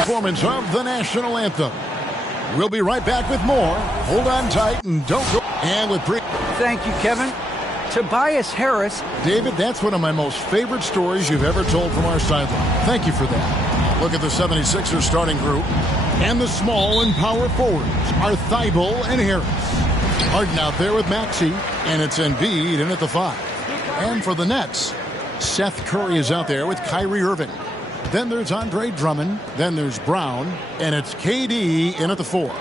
performance of the national anthem. We'll be right back with more. Hold on tight and don't go. And with Thank you, Kevin. Tobias Harris. David, that's one of my most favorite stories you've ever told from our sideline. Thank you for that. Look at the 76ers starting group. And the small and power forwards are Thibault and Harris. Harden out there with Maxey. And it's Embiid in at the 5. And for the Nets, Seth Curry is out there with Kyrie Irving. Then there's Andre Drummond. Then there's Brown. And it's KD in at the 4.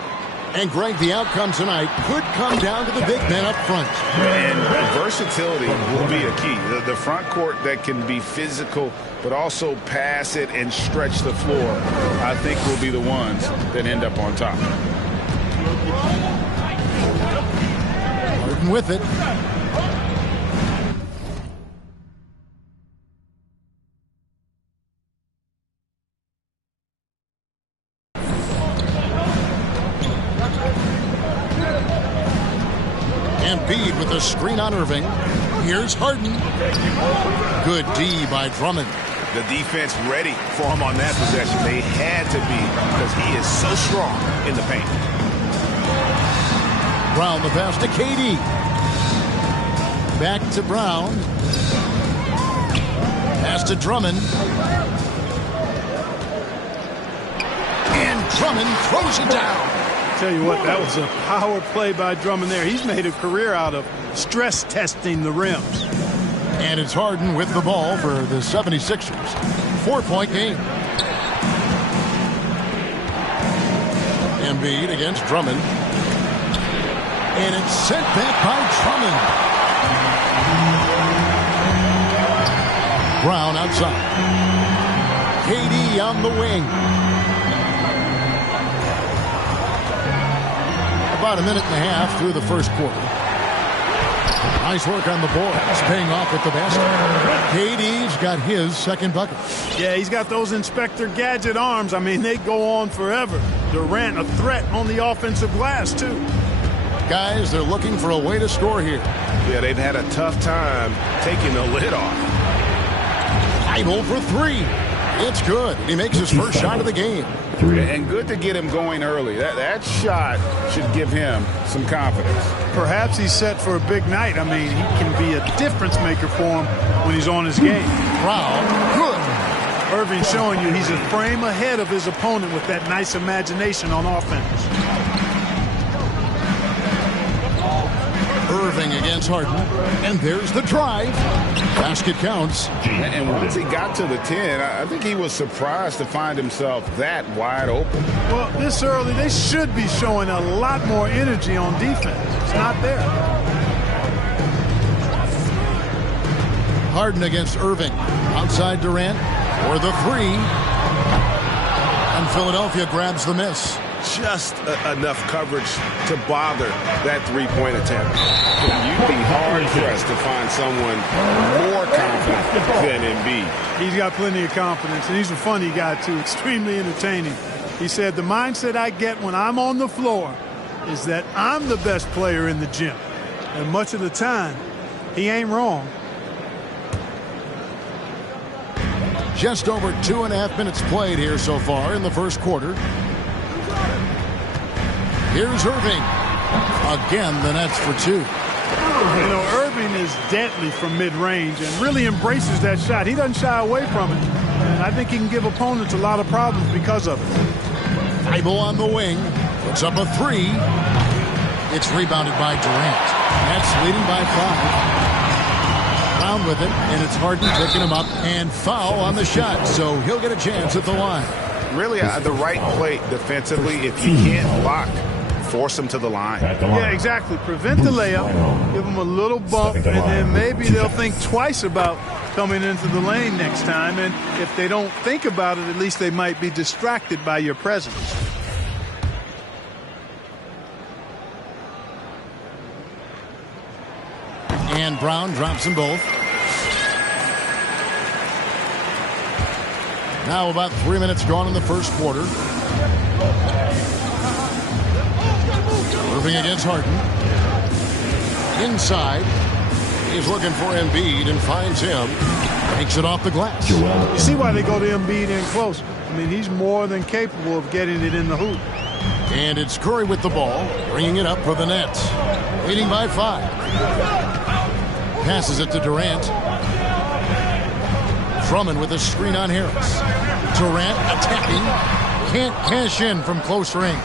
And, Greg, the outcome tonight could come down to the big men up front. And versatility will be a key. The front court that can be physical but also pass it and stretch the floor, I think will be the ones that end up on top. Harden with it. Embiid with a screen on Irving. Here's Harden. Good D by Drummond. The defense ready for him on that possession. They had to be because he is so strong in the paint. Brown the pass to KD. Back to Brown. Pass to Drummond. And Drummond throws it down. Tell you what, that was a power play by Drummond there. He's made a career out of stress testing the rims. And it's Harden with the ball for the 76ers. 4-point game. Embiid against Drummond. And it's sent back by Drummond. Brown outside. KD on the wing. About a minute and a half through the first quarter. Nice work on the boards, paying off with the basket. KD's got his second bucket. Yeah, he's got those Inspector Gadget arms. I mean, they go on forever. Durant a threat on the offensive glass, too. Guys, they're looking for a way to score here. Yeah, they've had a tough time taking the lid off. Thibault for 3. It's good. He makes his first shot of the game. And good to get him going early. That shot should give him some confidence. Perhaps he's set for a big night. I mean, he can be a difference maker for him when he's on his game. Brown, good. Irving showing you he's a frame ahead of his opponent with that nice imagination on offense. Irving against Harden. And there's the drive. Basket counts. And once he got to the 10, I think he was surprised to find himself that wide open. Well, this early, they should be showing a lot more energy on defense. It's not there. Harden against Irving. Outside Durant for the 3. And Philadelphia grabs the miss. Just enough coverage to bother that three-point attempt. You'd be hard-pressed to find someone more confident than Embiid. He's got plenty of confidence, and he's a funny guy, too. Extremely entertaining. He said, the mindset I get when I'm on the floor is that I'm the best player in the gym. And much of the time, he ain't wrong. Just over 2.5 minutes played here so far in the first quarter. Here's Irving. Again, the Nets for 2. You know, Irving is deadly from mid-range and really embraces that shot. He doesn't shy away from it. And I think he can give opponents a lot of problems because of it. Thibault on the wing. Puts up a 3. It's rebounded by Durant. Nets leading by 5. Brown with it, and it's Harden picking him up. And foul on the shot, so he'll get a chance at the line. Really, the right play defensively, if you can't block, force them to the line. Yeah, exactly. Prevent the layup, give them a little bump, and then maybe they'll think twice about coming into the lane next time. And if they don't think about it, at least they might be distracted by your presence. And Brown drops them both. Now about 3 minutes gone in the first quarter. Irving against Harden. Inside. He's looking for Embiid and finds him. Takes it off the glass. You see why they go to Embiid in close. I mean, he's more than capable of getting it in the hoop. And it's Curry with the ball, bringing it up for the Nets. Leading by 5. Passes it to Durant. Drummond with a screen on Harris. Durant attacking. Can't cash in from close range.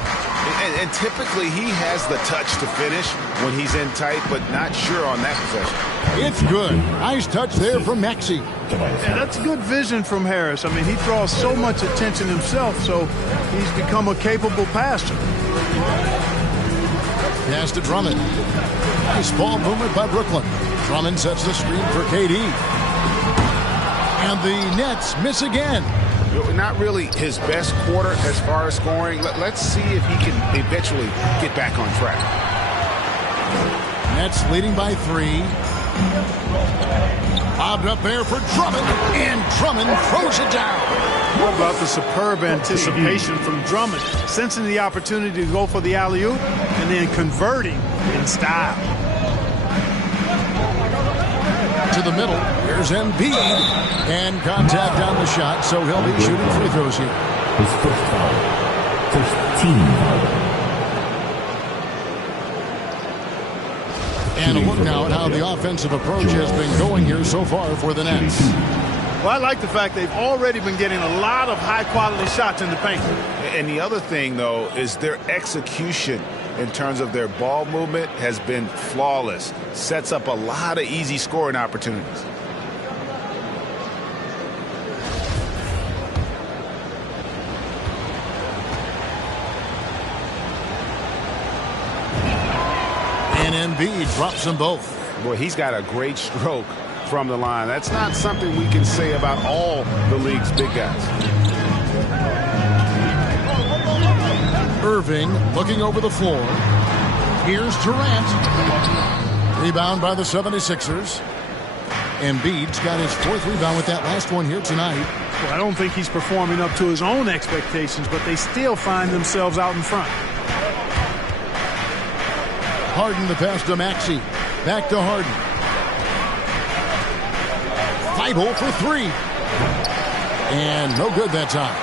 And typically he has the touch to finish when he's in tight, but not sure on that possession. It's good. Nice touch there from Maxey. Yeah, that's good vision from Harris. I mean, he draws so much attention himself, so he's become a capable passer. Pass to Drummond. Nice ball movement by Brooklyn. Drummond sets the screen for KD. And the Nets miss again. Not really his best quarter as far as scoring. Let's see if he can eventually get back on track. Nets leading by 3. Bobbed up there for Drummond, and Drummond throws it down. What about the superb anticipation from Drummond, sensing the opportunity to go for the alley-oop and then converting in style. To the middle, here's Embiid, and contact on the shot, so he'll be shooting free throws here. His first foul, first team foul. And a look now at how the offensive approach has been going here so far for the Nets. Well, I like the fact they've already been getting a lot of high-quality shots in the paint. And the other thing, though, is their execution in terms of their ball movement has been flawless. Sets up a lot of easy scoring opportunities. And Embiid drops them both. Boy, he's got a great stroke from the line. That's not something we can say about all the league's big guys. Irving looking over the floor. Here's Durant. Rebound by the 76ers. Embiid's got his 4th rebound with that last one here tonight. Well, I don't think he's performing up to his own expectations, but they still find themselves out in front. Harden the pass to Maxey. Back to Harden. Thibault for 3. And no good that time.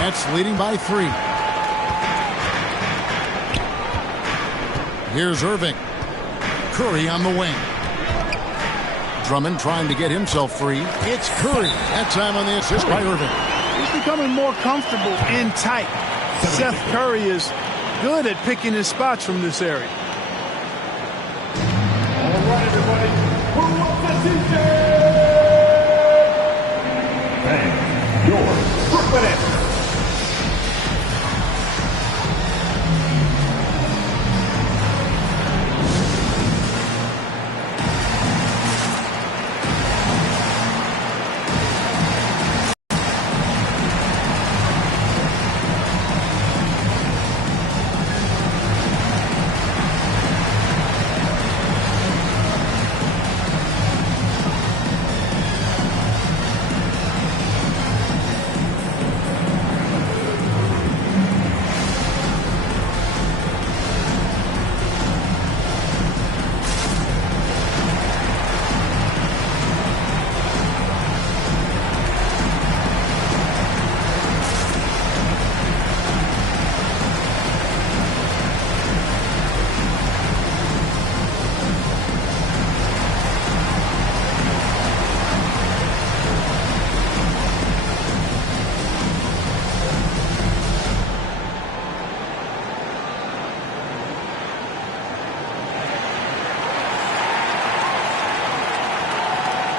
Nets leading by 3. Here's Irving. Curry on the wing. Drummond trying to get himself free. It's Curry. That time on the assist by Irving. He's becoming more comfortable in tight. Seth Curry is good at picking his spots from this area. All right, everybody. Who wants the t-shirt? And your Brooklyn.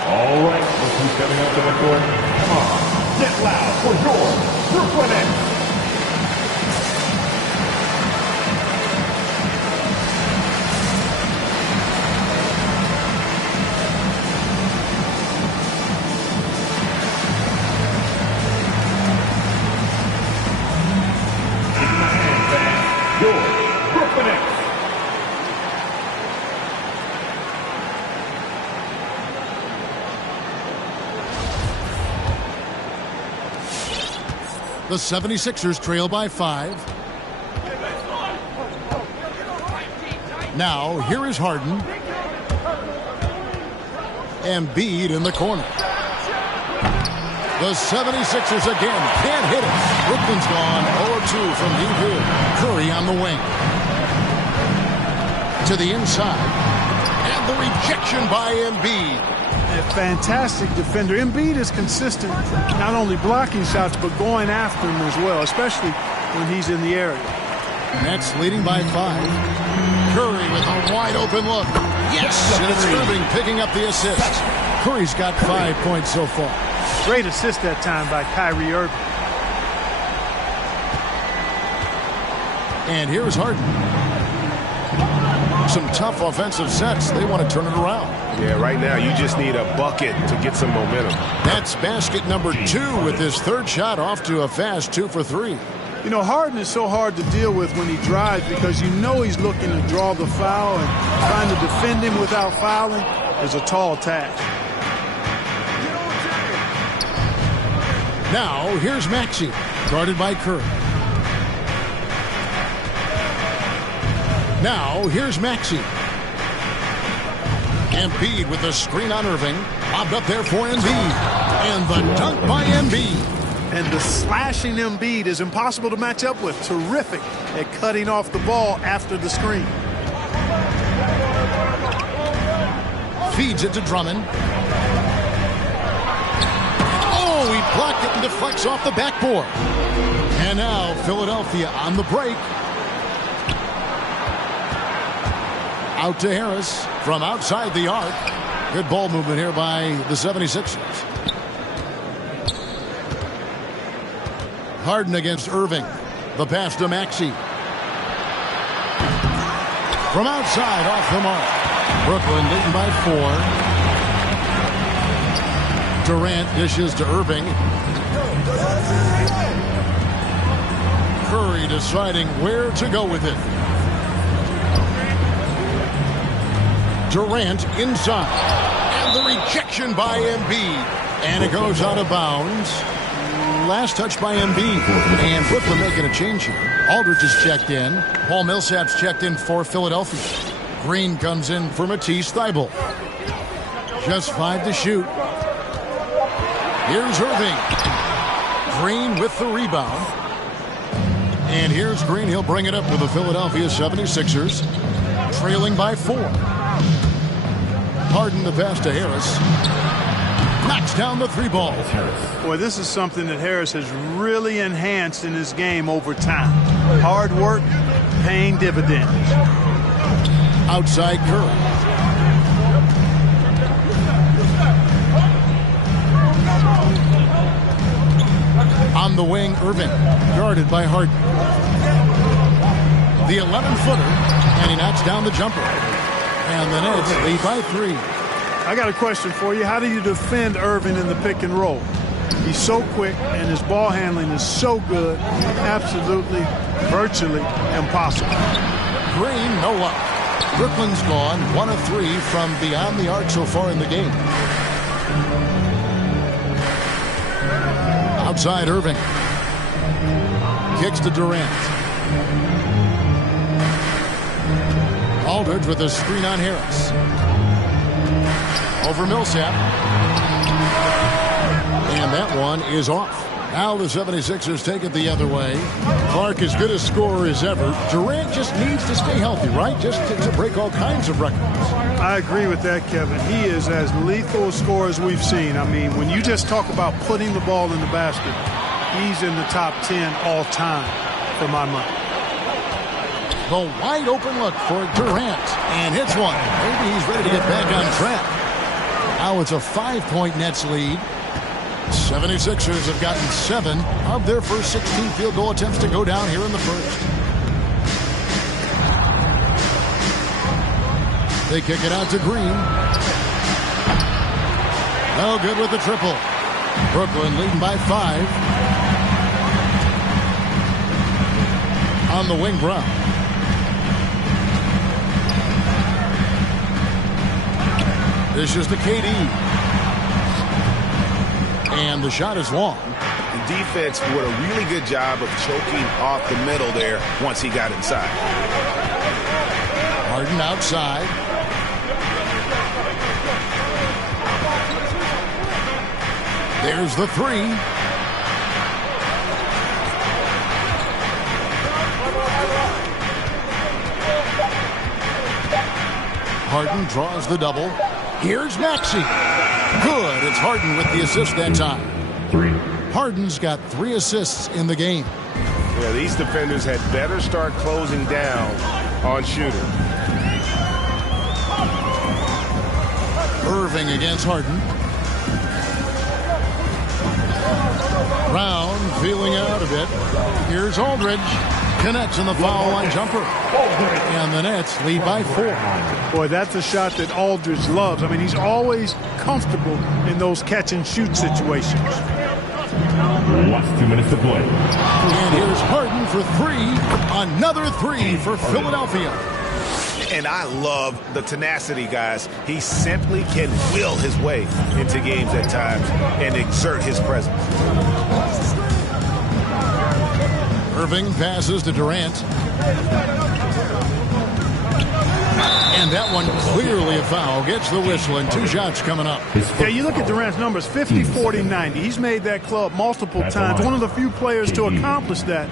All right, look who's coming up to the court. Come on, get loud for your Brooklyn Nets. In the hand, fans, your Brooklyn Nets. The 76ers trail by 5. Now, here is Harden. Embiid in the corner. The 76ers again can't hit it. Brooklyn's gone 0-2 from deep here. Curry on the wing. To the inside. And the rejection by Embiid. A fantastic defender. Embiid is consistent, not only blocking shots, but going after them as well, especially when he's in the area. Nets leading by 5. Curry with a wide open look. Yes! And it's Irving picking up the assist. Curry's got 5 points so far. Great assist that time by Kyrie Irving. And here's Harden. Some tough offensive sets. They want to turn it around. Yeah, right now you just need a bucket to get some momentum. That's basket number 2 with his third shot off to a fast 2 for 3. You know, Harden is so hard to deal with when he drives because you know he's looking to draw the foul, and trying to defend him without fouling is a tall task. Now, here's Maxey, guarded by Curry. Now, here's Maxey. Embiid with the screen on Irving. Lobbed up there for Embiid. And the dunk by Embiid. And the slashing Embiid is impossible to match up with. Terrific at cutting off the ball after the screen. Feeds it to Drummond. Oh, he blocked it and deflects off the backboard. And now Philadelphia on the break. Out to Harris from outside the arc. Good ball movement here by the 76ers. Harden against Irving. The pass to Maxey. From outside off the mark. Brooklyn leading by 4. Durant dishes to Irving. Curry deciding where to go with it. Durant inside. And the rejection by Embiid. And it goes out of bounds. Last touch by Embiid. And Brooklyn making a change here. Aldridge is checked in. Paul Millsap's checked in for Philadelphia. Green comes in for Matisse Thybulle. Just 5 to shoot. Here's Irving. Green with the rebound. And here's Green. He'll bring it up to the Philadelphia 76ers. Trailing by 4. Harden the pass to Harris. Knocks down the 3 ball. Boy, this is something that Harris has really enhanced in his game over time. Hard work, paying dividends. Outside Curry. On the wing, Irving. Guarded by Harden. The 11-footer. And he knocks down the jumper. And the Nets lead by 3. I got a question for you. How do you defend Irving in the pick and roll? He's so quick, and his ball handling is so good. Absolutely, virtually impossible. Green, no luck. Brooklyn's gone 1 of 3 from beyond the arc so far in the game. Outside Irving. Kicks to Durant. Aldridge with a screen on Harris. Over Millsap. And that one is off. Now the 76ers take it the other way. Clark as good a scorer as ever. Durant just needs to stay healthy, right? Just to break all kinds of records. I agree with that, Kevin. He is as lethal a scorer as we've seen. I mean, when you just talk about putting the ball in the basket, he's in the top 10 all time for my money. The wide open look for Durant. And hits one. Maybe he's ready to get back on track. Now it's a 5-point Nets lead. 76ers have gotten 7 of their first 16 field goal attempts to go down here in the first. They kick it out to Green. No good with the triple. Brooklyn leading by 5. On the wing, Brown. This is the KD. And the shot is long. The defense did a really good job of choking off the middle there once he got inside. Harden outside. There's the three. Harden draws the double. Here's Maxey. Good. It's Harden with the assist that time. Harden's got 3 assists in the game. Yeah, these defenders had better start closing down on shooting. Irving against Harden. Brown feeling out a bit. Here's Aldridge. Connects in the foul line jumper. And the Nets lead by 4. Boy, that's a shot that Aldridge loves. I mean, he's always comfortable in those catch-and-shoot situations. Last 2 minutes to play. And here's Harden for 3. Another 3 for Philadelphia. And I love the tenacity, guys. He simply can will his way into games at times and exert his presence. Irving passes to Durant. And that one clearly a foul. Gets the whistle and 2 shots coming up. Yeah, you look at Durant's numbers, 50, 40, 90. He's made that club multiple times. One of the few players to accomplish that.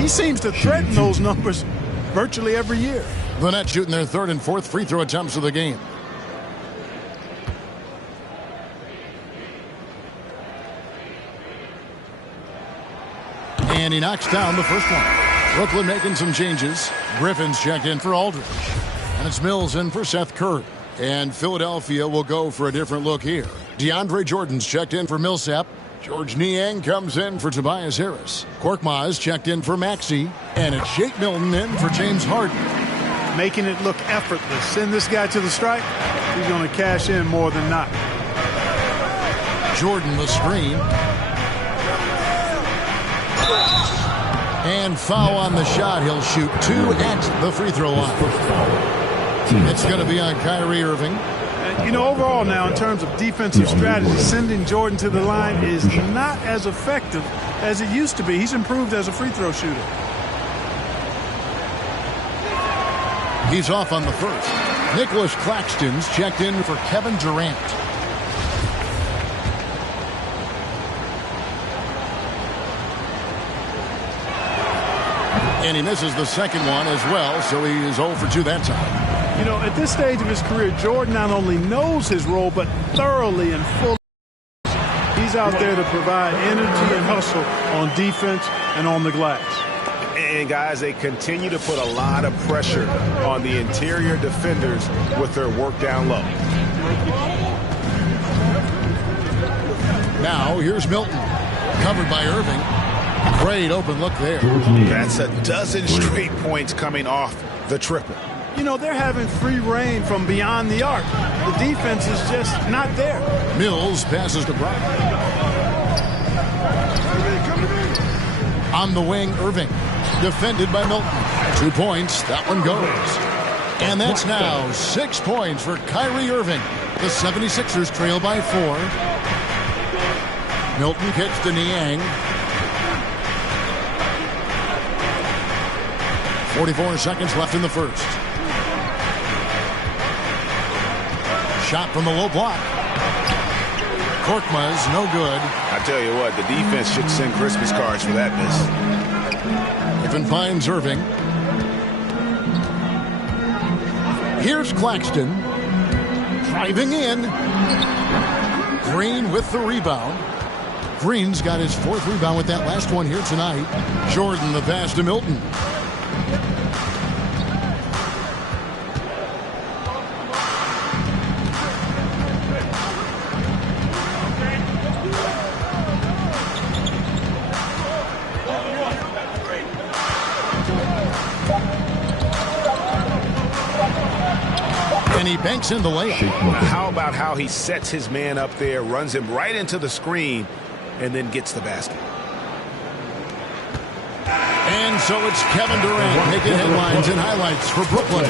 He seems to threaten those numbers virtually every year. The Nets shooting their 3rd and 4th free throw attempts of the game. And he knocks down the first one. Brooklyn making some changes. Griffin's checked in for Aldridge. And it's Mills in for Seth Curry. And Philadelphia will go for a different look here. DeAndre Jordan's checked in for Millsap. George Niang comes in for Tobias Harris. Korkmaz checked in for Maxey. And it's Shake Milton in for James Harden. Making it look effortless. Send this guy to the stripe. He's going to cash in more than not. Jordan the screen. And foul on the shot. He'll shoot 2 at the free throw line. It's going to be on Kyrie Irving. You know, overall now, in terms of defensive strategy, sending Jordan to the line is not as effective as it used to be. He's improved as a free throw shooter. He's off on the first. Nicholas Claxton's checked in for Kevin Durant. And he misses the second one as well, so he is 0 for 2 that time. You know, at this stage of his career, Jordan not only knows his role, but thoroughly and fully. He's out there to provide energy and hustle on defense and on the glass. And, guys, they continue to put a lot of pressure on the interior defenders with their work down low. Now, here's Milton. Covered by Irving. Great open look there. That's a dozen straight points coming off the triple. You know, they're having free reign from beyond the arc. The defense is just not there. Mills passes to Brown. On the wing, Irving. Defended by Milton. 2 points. That one goes. And that's now 6 points for Kyrie Irving. The 76ers trail by 4. Milton kicks to Niang. 44 seconds left in the first. Shot from the low block. Korkmaz, no good. I tell you what, the defense should send Christmas cards for that miss. Griffin finds Irving. Here's Claxton. Driving in. Green with the rebound. Green's got his 4th rebound with that last one here tonight. Jordan the pass to Milton. And he banks in the layup. How about how he sets his man up there, runs him right into the screen, and then gets the basket. And so it's Kevin Durant making headlines and highlights for Brooklyn.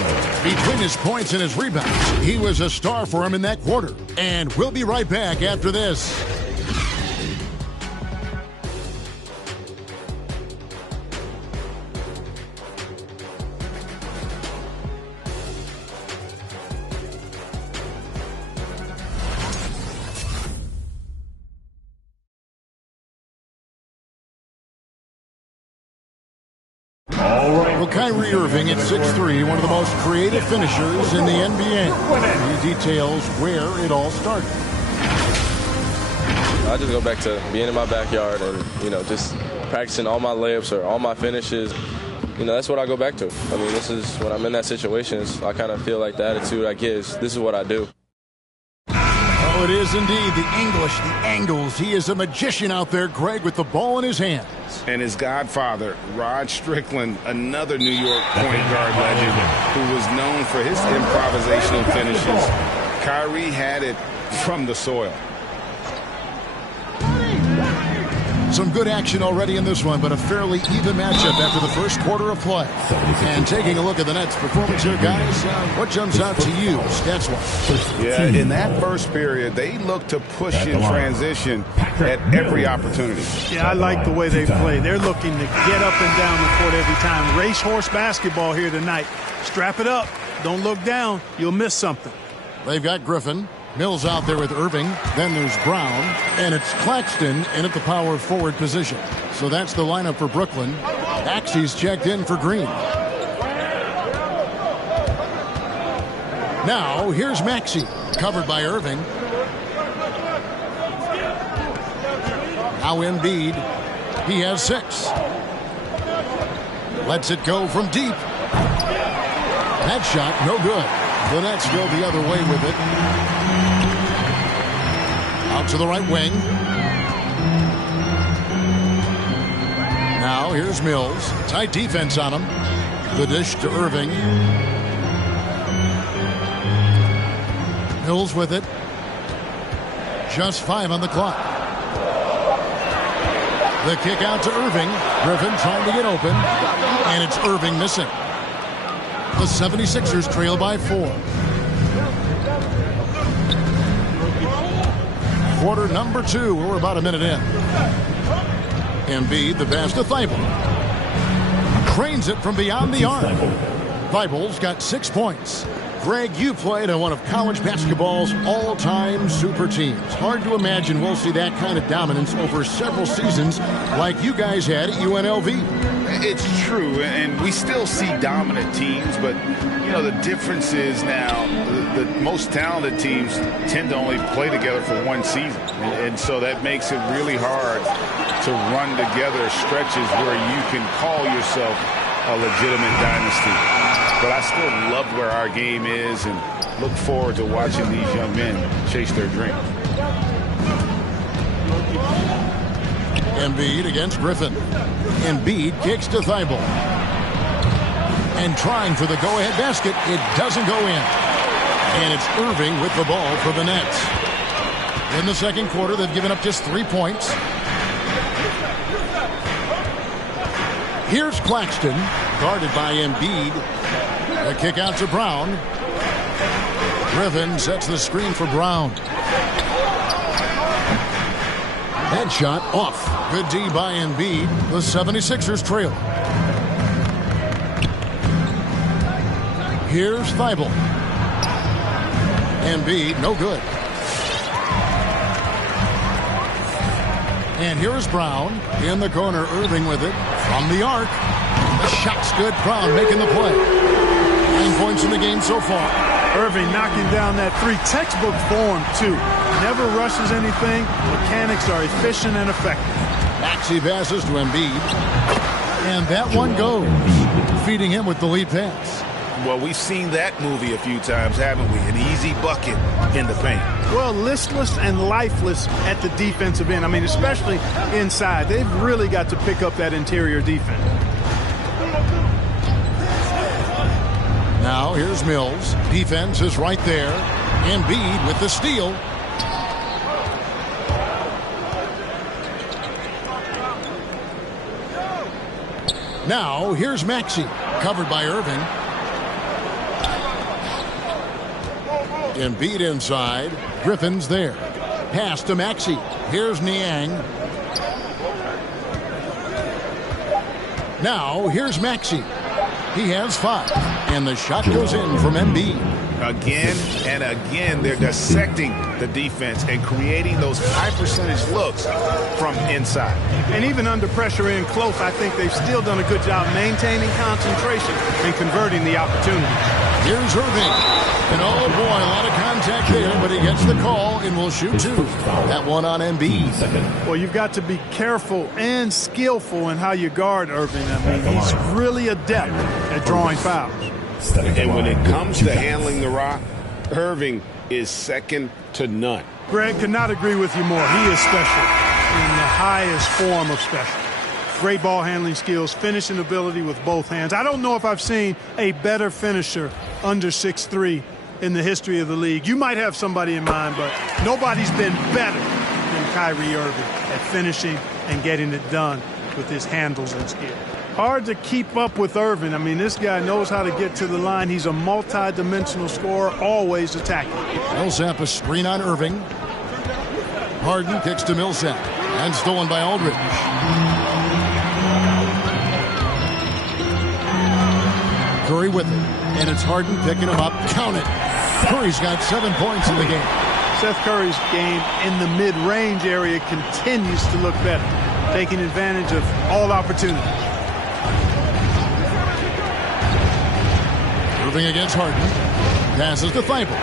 Between his points and his rebounds, he was a star for him in that quarter. And we'll be right back after this. Well, Kyrie Irving at 6'3", one of the most creative finishers in the NBA. He details where it all started. I just go back to being in my backyard and, just practicing all my layups or all my finishes. That's what I go back to. I mean, this is when I'm in that situation, I kind of feel like the attitude I get is this is what I do. Oh, it is indeed the English, the angles. He is a magician out there, Greg, with the ball in his hands. And his godfather, Rod Strickland, another New York point guard legend who was known for his improvisational finishes. Kyrie had it from the soil. Some good action already in this one, but a fairly even matchup after the first quarter of play. And taking a look at the Nets' performance here, guys, what jumps out to you, stats-wise? Yeah, in that first period, they looked to push in transition at every opportunity. Yeah, I like the way they play. They're looking to get up and down the court every time. Racehorse basketball here tonight. Strap it up. Don't look down. You'll miss something. They've got Griffin. Mills out there with Irving. Then there's Brown. And it's Claxton in at the power forward position. So that's the lineup for Brooklyn. Maxey's checked in for Green. Now, here's Maxey. Covered by Irving. Now Embiid. He has 6. Lets it go from deep. That shot, no good. The Nets go the other way with it. Out to the right wing. Now here's Mills. Tight defense on him. The dish to Irving. Mills with it. Just 5 on the clock. The kick out to Irving. Griffin trying to get open. And it's Irving missing. The 76ers trail by 4. Quarter number 2. We're about a minute in. Embiid, the pass to Thibault. Cranes it from beyond the arc. Thibault's got 6 points. Greg, you played on one of college basketball's all-time super teams. Hard to imagine we'll see that kind of dominance over several seasons like you guys had at UNLV. It's true, and we still see dominant teams, but, the difference is now the most talented teams tend to only play together for one season, and so that makes it really hard to run together stretches where you can call yourself a legitimate dynasty. But I still love where our game is and look forward to watching these young men chase their dreams. Embiid against Griffin. Embiid kicks to Thibault. And trying for the go-ahead basket, it doesn't go in. And it's Irving with the ball for the Nets. In the second quarter, they've given up just 3 points. Here's Claxton, guarded by Embiid. The kick out to Brown. Griffin sets the screen for Brown. Headshot off. Good D by Embiid. The 76ers trail. Here's Thibault. Embiid, no good. And here's Brown. In the corner, Irving with it. From the arc. The shot's good. Brown making the play. 9 points in the game so far. Irving knocking down that 3. Textbook form, too. Never rushes anything. Mechanics are efficient and effective. Maxey passes to Embiid. And that one goes. Feeding him with the lead pass. Well, we've seen that movie a few times, haven't we? An easy bucket in the paint. Well, listless and lifeless at the defensive end. I mean, especially inside. They've really got to pick up that interior defense. Now here's Mills. Defense is right there. Embiid with the steal. Now here's Maxey. Covered by Irving. Embiid inside. Griffin's there. Pass to Maxey. Here's Niang. Now here's Maxey. He has 5. And the shot goes in from Embiid. Again and again, they're dissecting the defense and creating those high-percentage looks from inside. And even under pressure in close, I think they've still done a good job maintaining concentration and converting the opportunity. Here's Irving. And oh boy, a lot of contact there, but he gets the call and will shoot two. That one on Embiid. Well, you've got to be careful and skillful in how you guard Irving. I mean, he's really adept at drawing fouls. And when it comes to handling the rock, Irving is second to none. Greg, could not agree with you more. He is special in the highest form of special. Great ball handling skills, finishing ability with both hands. I don't know if I've seen a better finisher under 6'3" in the history of the league. You might have somebody in mind, but nobody's been better than Kyrie Irving at finishing and getting it done with his handles and skill. Hard to keep up with Irving. I mean, this guy knows how to get to the line. He's a multi-dimensional scorer, always attacking. Millsap a screen on Irving. Harden kicks to Millsap and stolen by Aldridge. Curry with it, and it's Harden picking him up. Count it. Curry's got 7 points in the game. Seth Curry's game in the mid-range area continues to look better, taking advantage of all opportunities. Irving against Harden. Passes to Thibault.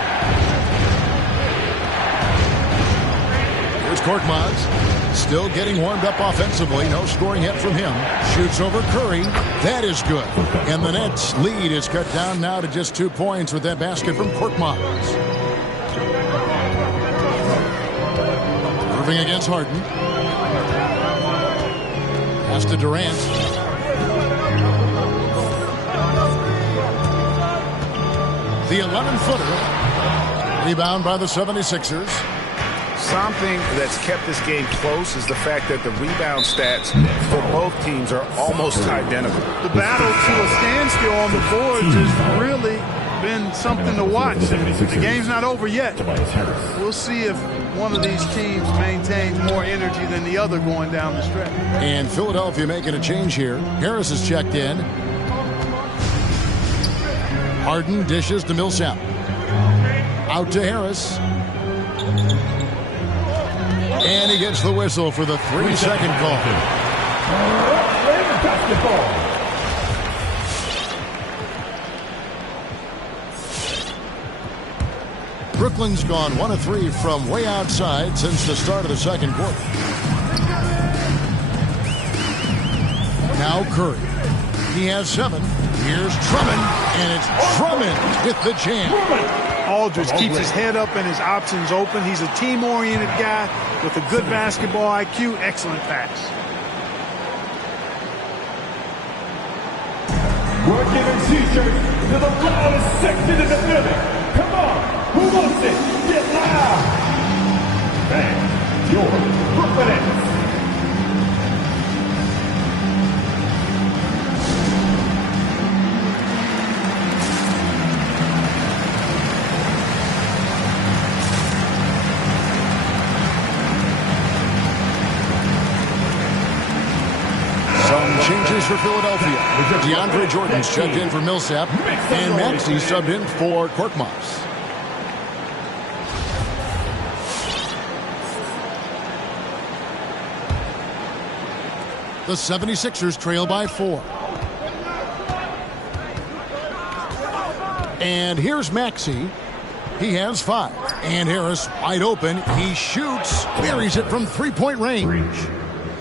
Here's Korkmaz. Still getting warmed up offensively. No scoring yet from him. Shoots over Curry. That is good. And the Nets' lead is cut down now to just 2 points with that basket from Korkmaz. Irving against Harden. Pass to Durant. The 11-footer. Rebound by the 76ers. Something that's kept this game close is the fact that the rebound stats for both teams are almost identical. The battle to a standstill on the boards has really been something to watch. And the game's not over yet. We'll see if one of these teams maintains more energy than the other going down the stretch. And Philadelphia making a change here. Harris is checked in. Harden dishes to Millsap. Out to Harris. And he gets the whistle for the 3-second call. Brooklyn's gone 1 of 3 from way outside since the start of the second quarter. Now Curry. He has 7. Here's Drummond, and it's Drummond with the jam. Aldridge keeps his head up and his options open. He's a team-oriented guy with a good basketball IQ. Excellent pass. We're giving T-shirts to the loudest section in the building. Come on, who wants it? Get loud! Fans, your Brooklyn Nets. Changes for Philadelphia. DeAndre Jordan's checked in for Millsap, and Maxey subbed in for Korkmaz. The 76ers trail by 4. And here's Maxey. He has 5. And Harris wide open. He shoots. Buries it from 3-point range.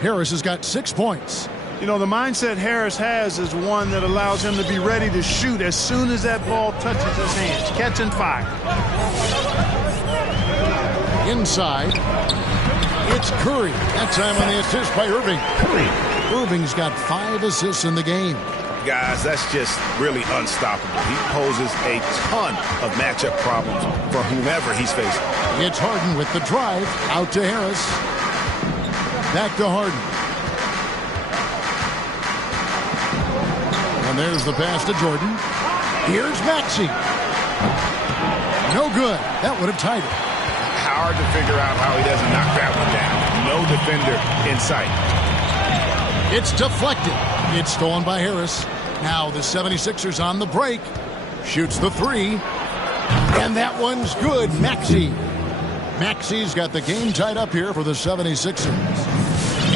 Harris has got 6 points. You know, the mindset Harris has is one that allows him to be ready to shoot as soon as that ball touches his hands. Catch and fire. Inside. It's Curry. That time on the assist by Irving. Irving's got 5 assists in the game. Guys, that's just really unstoppable. He poses a ton of matchup problems for whomever he's facing. It's Harden with the drive. Out to Harris. Back to Harden. And there's the pass to Jordan. Here's Maxey. No good. That would have tied it. Hard to figure out how he doesn't knock that one down. No defender in sight. It's deflected. It's stolen by Harris. Now the 76ers on the break. Shoots the three. And that one's good. Maxi's got the game tied up here for the 76ers.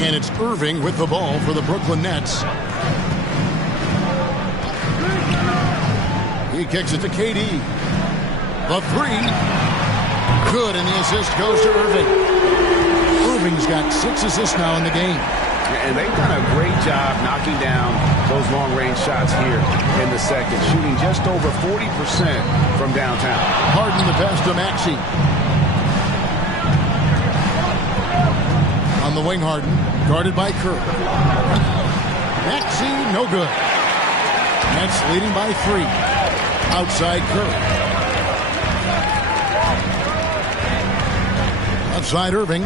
And it's Irving with the ball for the Brooklyn Nets. He kicks it to KD. The three. Good, and the assist goes to Irving. Irving's got 6 assists now in the game. And they've done a great job knocking down those long-range shots here in the second, shooting just over 40% from downtown. Harden the pass to Maxey. On the wing, Harden, guarded by Curry. Maxey, no good. Nets leading by 3. Outside Curry. Outside Irving.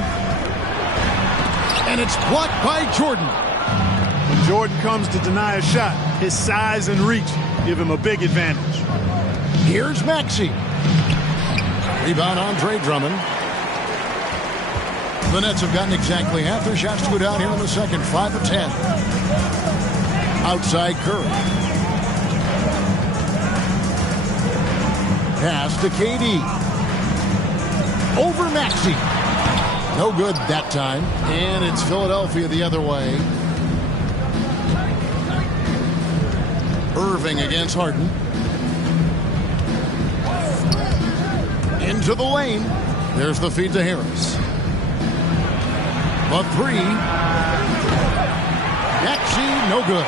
And it's blocked by Jordan. When Jordan comes to deny a shot, his size and reach give him a big advantage. Here's Maxey. Rebound Andre Drummond. The Nets have gotten exactly half their shots to go down here in the second. 5 of 10. Outside Curry. Pass to KD. Over Maxey. No good that time. And it's Philadelphia the other way. Irving against Harden. Into the lane. There's the feed to Harris. The three. Maxey, no good.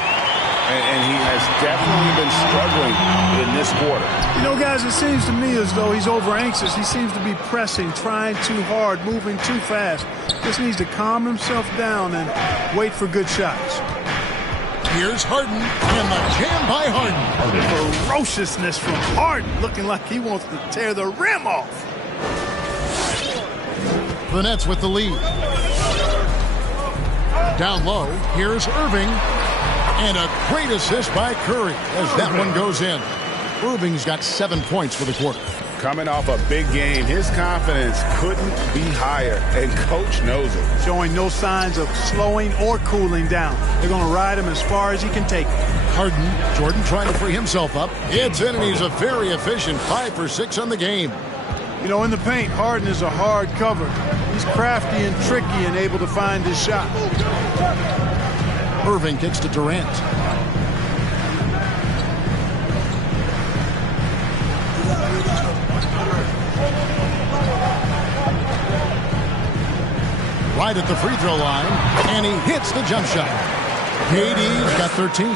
And he has definitely been struggling in this quarter. You know, guys, it seems to me as though he's over anxious. He seems to be pressing, trying too hard, moving too fast. Just needs to calm himself down and wait for good shots. Here's Harden, and the jam by Harden. Ferociousness from Harden, looking like he wants to tear the rim off. The Nets with the lead. Down low, here's Irving. And a great assist by Curry as that one goes in. Irving's got 7 points for the quarter. Coming off a big game, his confidence couldn't be higher, and Coach knows it. Showing no signs of slowing or cooling down. They're going to ride him as far as he can take it. Harden, Jordan trying to free himself up. It's in, and he's a very efficient 5 for 6 on the game. You know, in the paint, Harden is a hard cover. He's crafty and tricky and able to find his shot. Irving kicks to Durant. Right at the free throw line, and he hits the jump shot. KD's got 13.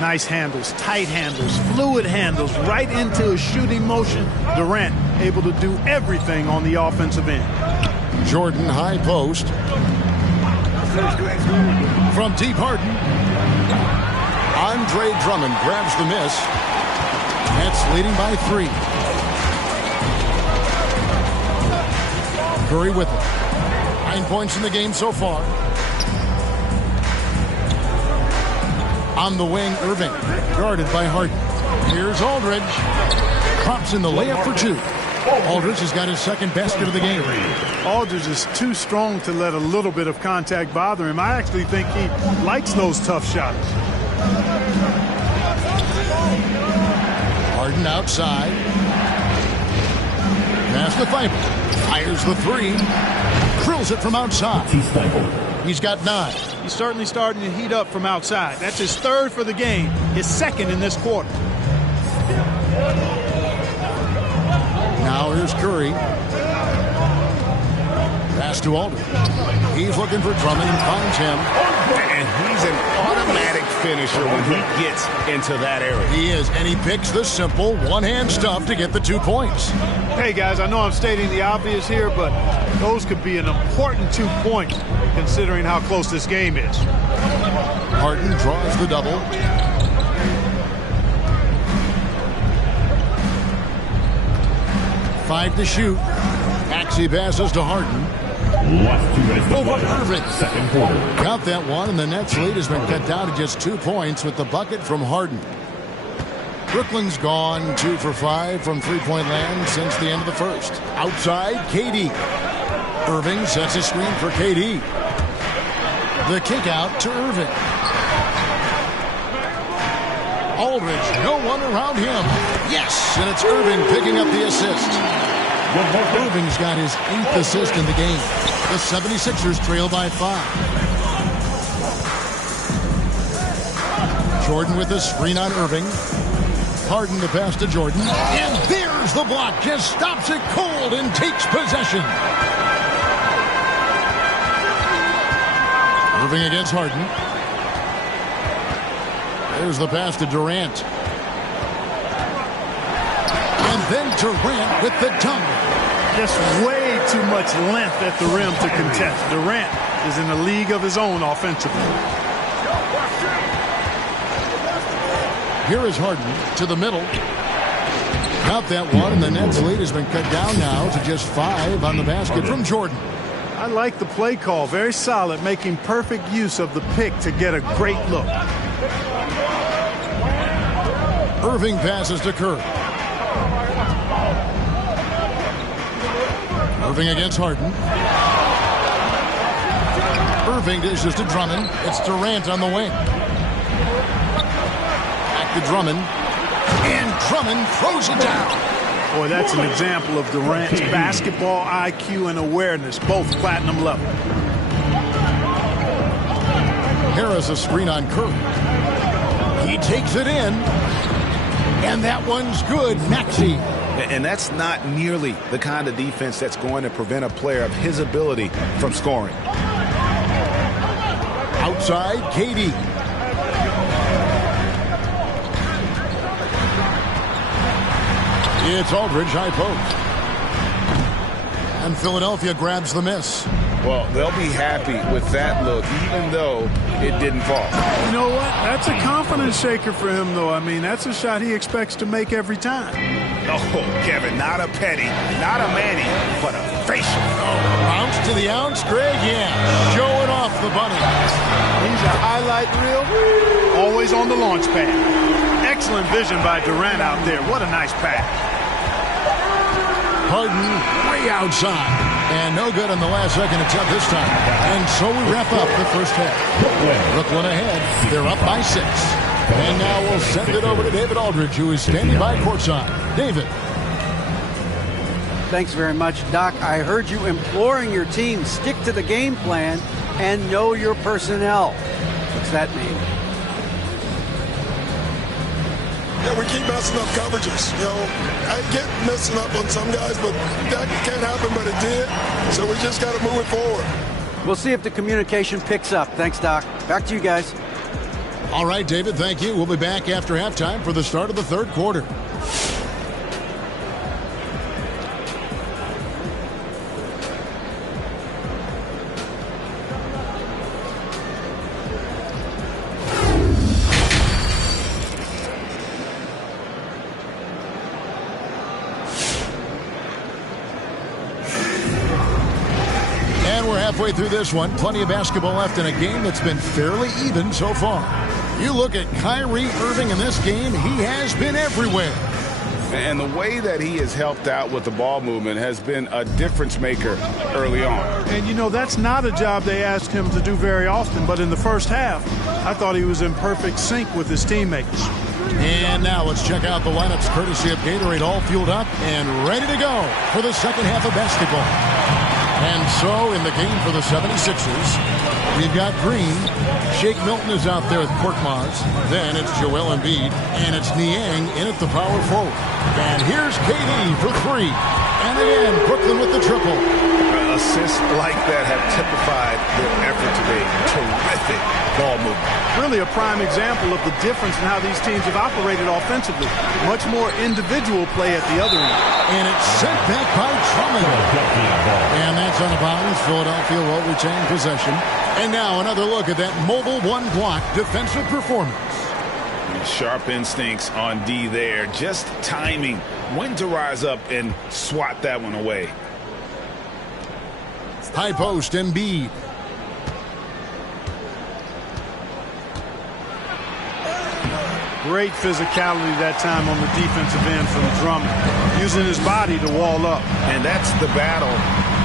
Nice handles, tight handles, fluid handles, right into a shooting motion. Durant able to do everything on the offensive end. Jordan high post. From deep, Harden. Andre Drummond grabs the miss. Nets leading by 3. Curry with it. 9 points in the game so far. On the wing, Irving. Guarded by Harden. Here's Aldridge. Pops in the layup for 2. Aldridge has got his second basket of the game. Aldridge is too strong to let a little bit of contact bother him. I actually think he likes those tough shots. Harden outside. Pass to Thibault. Fires the 3. Drills it from outside. He's got 9. He's certainly starting to heat up from outside. That's his 3rd for the game, his 2nd in this quarter. Now here's Curry. Pass to Aldridge. He's looking for Drummond and finds him. And he's an automatic finisher when he gets into that area. He is, and he picks the simple one-hand stuff to get the 2 points. Hey, guys, I know I'm stating the obvious here, but those could be an important 2 points considering how close this game is. Harden draws the double. Five to shoot. Maxey passes to Harden. Last 2 minutes to Over play. Irving. Second quarter. Got that one, and the Nets lead has been cut down to just 2 points with the bucket from Harden. Brooklyn's gone 2 for 5 from three-point land since the end of the first. Outside, KD. Irving sets a screen for KD. The kick out to Irving. Aldridge, no one around him. Yes, and it's Irving picking up the assist. Irving's got his 8th assist in the game. The 76ers trail by 5. Jordan with the screen on Irving. Harden the pass to Jordan. And there's the block. Just stops it cold and takes possession. Irving against Harden. There's the pass to Durant. And then Durant with the dunk. Just way too much length at the rim to contest. Durant is in a league of his own offensively. Here is Harden to the middle. Got that one, and the Nets lead has been cut down now to just 5 on the basket from Jordan. I like the play call. Very solid, making perfect use of the pick to get a great look. Irving passes to Kerr. Irving against Harden. Irving dishes to Drummond. It's Durant on the wing. Back to Drummond. And Drummond throws it down. Boy, that's an example of Durant's basketball IQ and awareness, both platinum level. Harris a screen on Kerr. He takes it in. And that one's good. Maxey. And that's not nearly the kind of defense that's going to prevent a player of his ability from scoring. Outside, KD. It's Aldridge, high post. And Philadelphia grabs the miss. Well, they'll be happy with that look, even though it didn't fall. You know what? That's a confidence shaker for him, though. I mean, that's a shot he expects to make every time. Oh, Kevin, not a petty, not a Manny, but a facial. Bounce to the ounce, Greg, yeah. Showing off the bunny. He's a highlight reel, always on the launch pad. Excellent vision by Durant out there. What a nice pass. Harden way outside. And no good on the last second attempt this time. And so we wrap up the first half. Brooklyn ahead. They're up by 6. And now we'll send it over to David Aldridge, who is standing by courtside. David. Thanks very much, Doc. I heard you imploring your team, stick to the game plan and know your personnel. What's that mean? Yeah, we keep messing up coverages. You know, I get messing up on some guys, but that can't happen, but it did. So we just got to move it forward. We'll see if the communication picks up. Thanks, Doc. Back to you guys. All right, David, thank you. We'll be back after halftime for the start of the third quarter. Halfway through this one, plenty of basketball left in a game that's been fairly even so far. You look at Kyrie Irving in this game, he has been everywhere. And the way that he has helped out with the ball movement has been a difference maker early on. And, you know, that's not a job they ask him to do very often, but in the first half, I thought he was in perfect sync with his teammates. And now let's check out the lineups courtesy of Gatorade, all fueled up and ready to go for the second half of basketball. And so in the game for the 76ers, we've got Green. Shake Milton is out there with Korkmaz. Then it's Joel Embiid. And it's Niang in at the power forward. And here's KD for 3. And again, Brooklyn with the triple. Assists like that have typified their effort today. Terrific ball movement. Really a prime example of the difference in how these teams have operated offensively. Much more individual play at the other end. And it's sent back by Drummond. And that's out of bounds. Philadelphia will retain possession. And now another look at that mobile one-block defensive performance. Sharp instincts on D there. Just timing when to rise up and swat that one away. High post, Embiid. Great physicality that time on the defensive end from Drummond, using his body to wall up. And that's the battle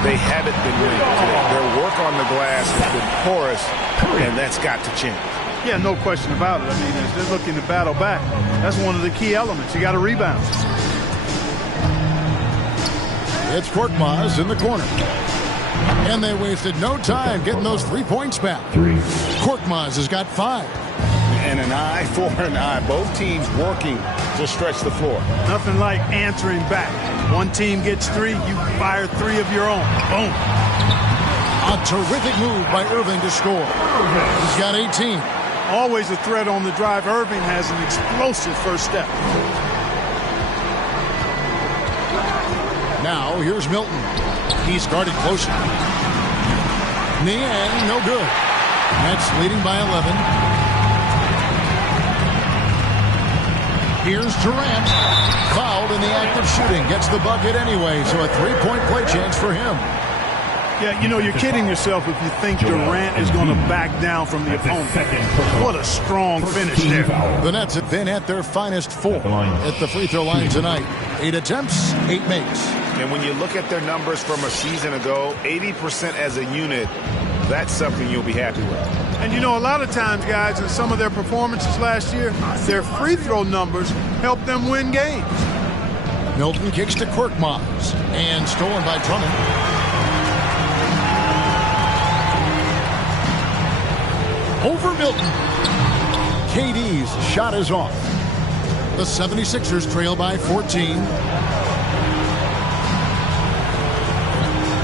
they haven't been winning today. Their work on the glass has been porous, and that's got to change. Yeah, no question about it. I mean, as they're looking to battle back, that's one of the key elements. You got to rebound. It's Korkmaz in the corner. And they wasted no time getting those 3 points back. Korkmaz has got 5. And an eye for an eye. Both teams working to stretch the floor. Nothing like answering back. One team gets 3, you fire 3 of your own. Boom. A terrific move by Irving to score. He's got 18. Always a threat on the drive. Irving has an explosive first step. Now here's Milton. He's guarded closely. Niang, no good. Nets leading by 11. Here's Durant. Fouled in the act of shooting. Gets the bucket anyway, so a 3-point play chance for him. Yeah, you know, you're kidding yourself if you think Durant is going to back down from the opponent. What a strong finish there. The Nets have been at their finest 4 at the free throw line tonight. 8 attempts, 8 makes. And when you look at their numbers from a season ago, 80% as a unit, that's something you'll be happy with. And you know, a lot of times, guys, in some of their performances last year, their free throw numbers helped them win games. Milton kicks to Korkmaz and stolen by Drummond. Over Milton. KD's shot is off. The 76ers trail by 14.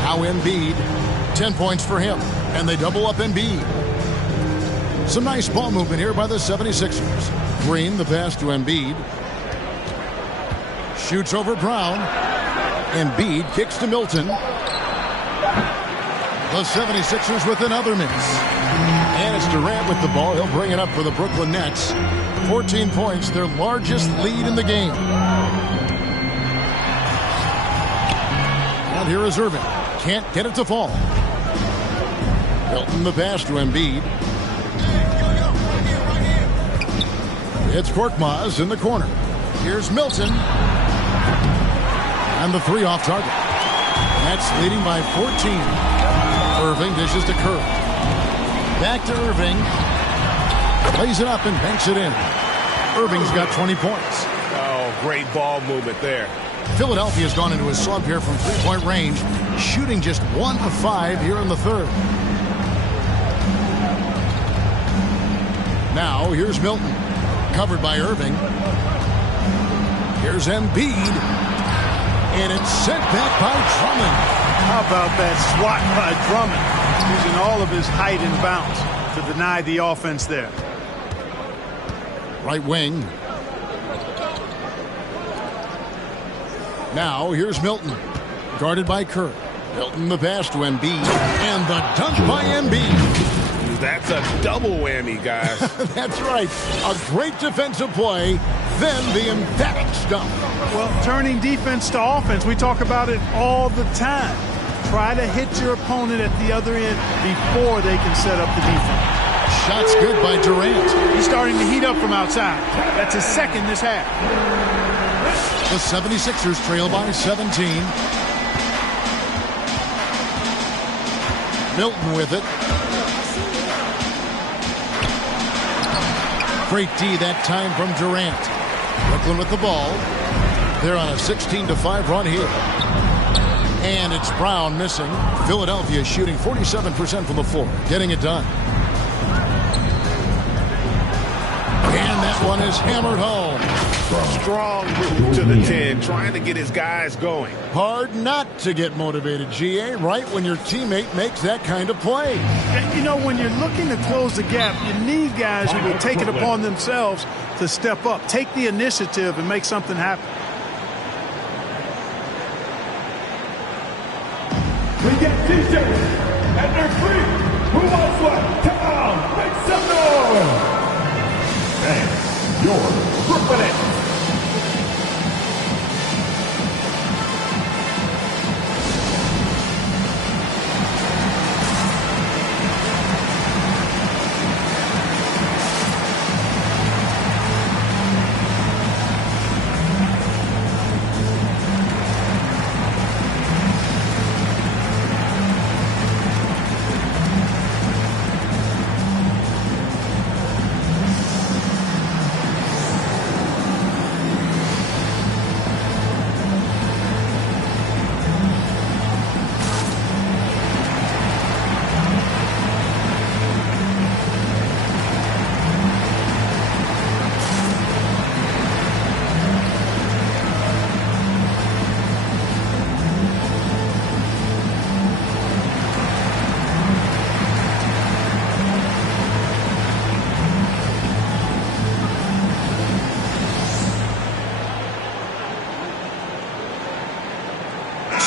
Now Embiid, 10 points for him, and they double up Embiid. Some nice ball movement here by the 76ers. Green, the pass to Embiid. Shoots over Brown. Embiid kicks to Milton. The 76ers with another miss. And it's Durant with the ball. He'll bring it up for the Brooklyn Nets. 14 points, their largest lead in the game. And here is Irving. Can't get it to fall. Milton the pass to Embiid. It's Korkmaz in the corner. Here's Milton. And the 3 off target. Nets leading by 14. Irving dishes to Curry. Back to Irving. Lays it up and banks it in. Irving's got 20 points. Oh, great ball movement there. Philadelphia's gone into a slump here from 3-point range, shooting just 1 of 5 here in the third. Now here's Milton, covered by Irving. Here's Embiid, and it's sent back by Drummond. How about that swat by Drummond, using all of his height and bounce to deny the offense there. Right wing. Now here's Milton, guarded by Curry. Milton the pass to Embiid, and the dunk by Embiid. That's a double whammy, guys. That's right. A great defensive play, then the emphatic stuff. Well, turning defense to offense, we talk about it all the time. Try to hit your opponent at the other end before they can set up the defense. Shot's good by Durant. He's starting to heat up from outside. That's his second this half. The 76ers trail by 17. Milton with it. Great D that time from Durant. Brooklyn with the ball. They're on a 16-5 run here. And it's Brown missing. Philadelphia shooting 47% from the floor. Getting it done. And that one is hammered home. Strong move to the 10, trying to get his guys going. Hard not to get motivated, GA, right when your teammate makes that kind of play. And you know, when you're looking to close the gap, you need guys who will take it upon themselves to step up, take the initiative, and make something happen. We get TJ and they're free. Who wants one? Come on, make some noise. And your Brooklyn Nets.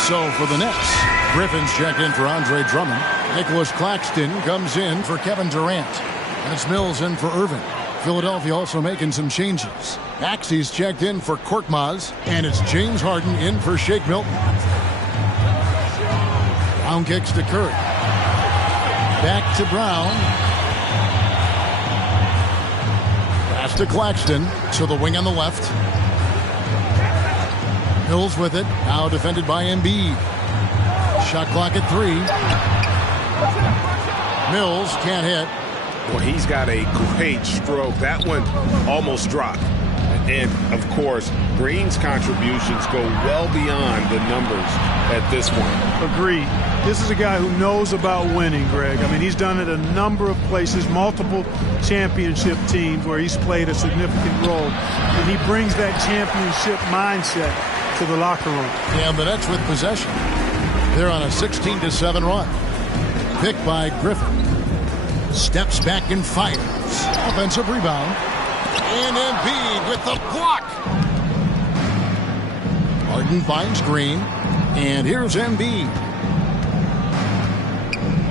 So for the Nets, Griffin's checked in for Andre Drummond. Nicholas Claxton comes in for Kevin Durant. And it's Mills in for Irving. Philadelphia also making some changes. Maxey's checked in for Korkmaz. And it's James Harden in for Shake Milton. Brown kicks to Curry. Back to Brown. Pass to Claxton. To the wing on the left. Mills with it. Now defended by Embiid. Shot clock at 3. Mills can't hit. Well, he's got a great stroke. That one almost dropped. And, of course, Green's contributions go well beyond the numbers at this point. Agreed. This is a guy who knows about winning, Greg. I mean, he's done it a number of places, multiple championship teams where he's played a significant role. And he brings that championship mindset to the locker room. Yeah, the Nets with possession. They're on a 16-7 run. Picked by Griffin. Steps back and fires. Offensive rebound. And Embiid with the block. Harden finds Green. And here's Embiid.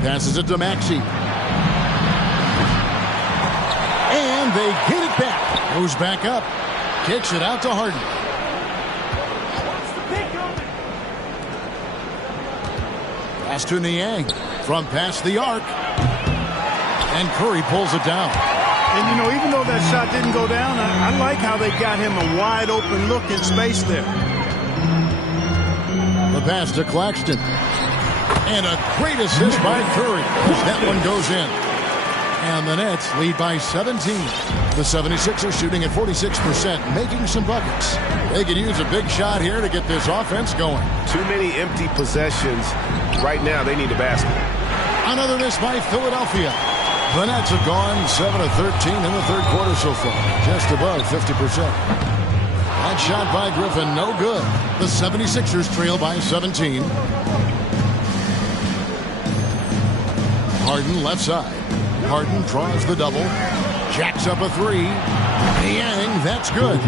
Passes it to Maxey. And they get it back. Goes back up. Kicks it out to Harden. Pass to Niang. From past the arc. And Curry pulls it down. And, you know, even though that shot didn't go down, I like how they got him a wide open look in space there. The pass to Claxton. And a great assist by Curry as that one goes in. And the Nets lead by 17. The 76ers shooting at 46%, making some buckets. They could use a big shot here to get this offense going. Too many empty possessions. Right now, they need a basket. Another miss by Philadelphia. The Nets have gone 7 of 13 in the third quarter so far, just above 50%. That shot by Griffin, no good. The 76ers trail by 17. Harden left side. Harden draws the double. Jacks up a 3. Niang, that's good.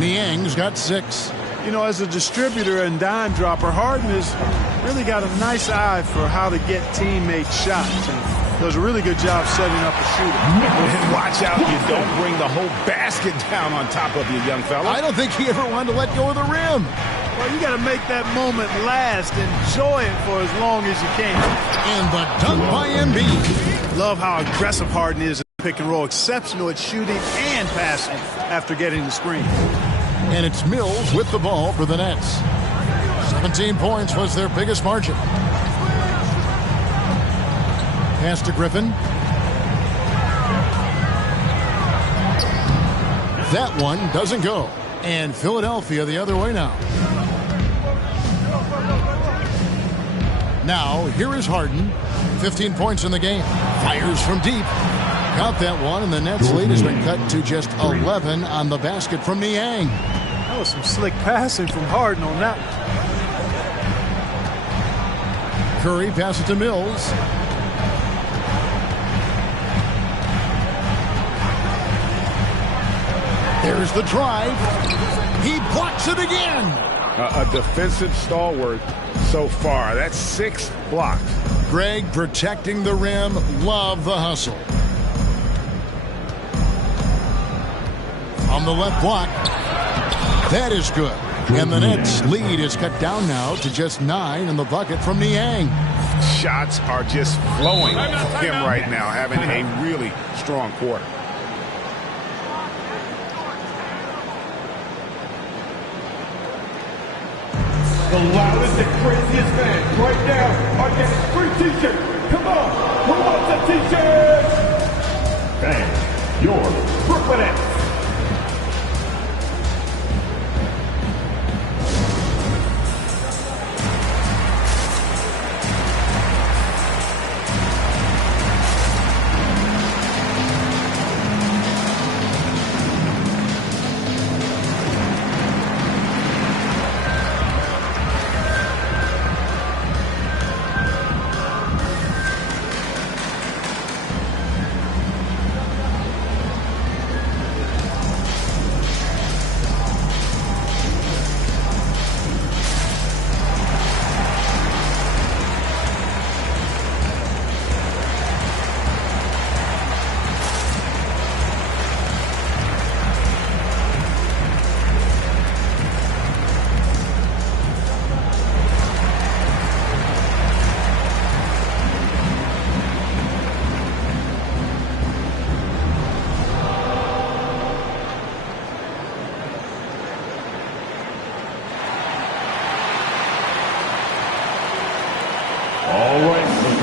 Niang's got 6. You know, as a distributor and dime dropper, Harden has really got a nice eye for how to get teammate shots. And does a really good job setting up a shooter. And watch out you don't bring the whole basket down on top of you, young fella. I don't think he ever wanted to let go of the rim. Well, you got to make that moment last. Enjoy it for as long as you can. And the dunk by Embiid. Love how aggressive Harden is at pick and roll. Exceptional at shooting and passing after getting the screen. And it's Mills with the ball for the Nets. 17 points was their biggest margin. Pass to Griffin. That one doesn't go. And Philadelphia the other way now. Now, here is Harden. 15 points in the game. Fires from deep. Got that one, and the Nets lead has been cut to just 11 on the basket from Niang. That was some slick passing from Harden on that one. Curry passes to Mills. There's the drive. He blocks it again. A defensive stalwart so far. That's 6 blocks. Greg protecting the rim. Love the hustle. On the left block. That is good. And the Nets lead is cut down now to just 9 in the bucket from Niang. Shots are just flowing from him right now, having a really strong quarter. The loudest and craziest fans right now are getting free t-shirts. Come on, who wants a t-shirt? Fans, your Brooklyn Nets.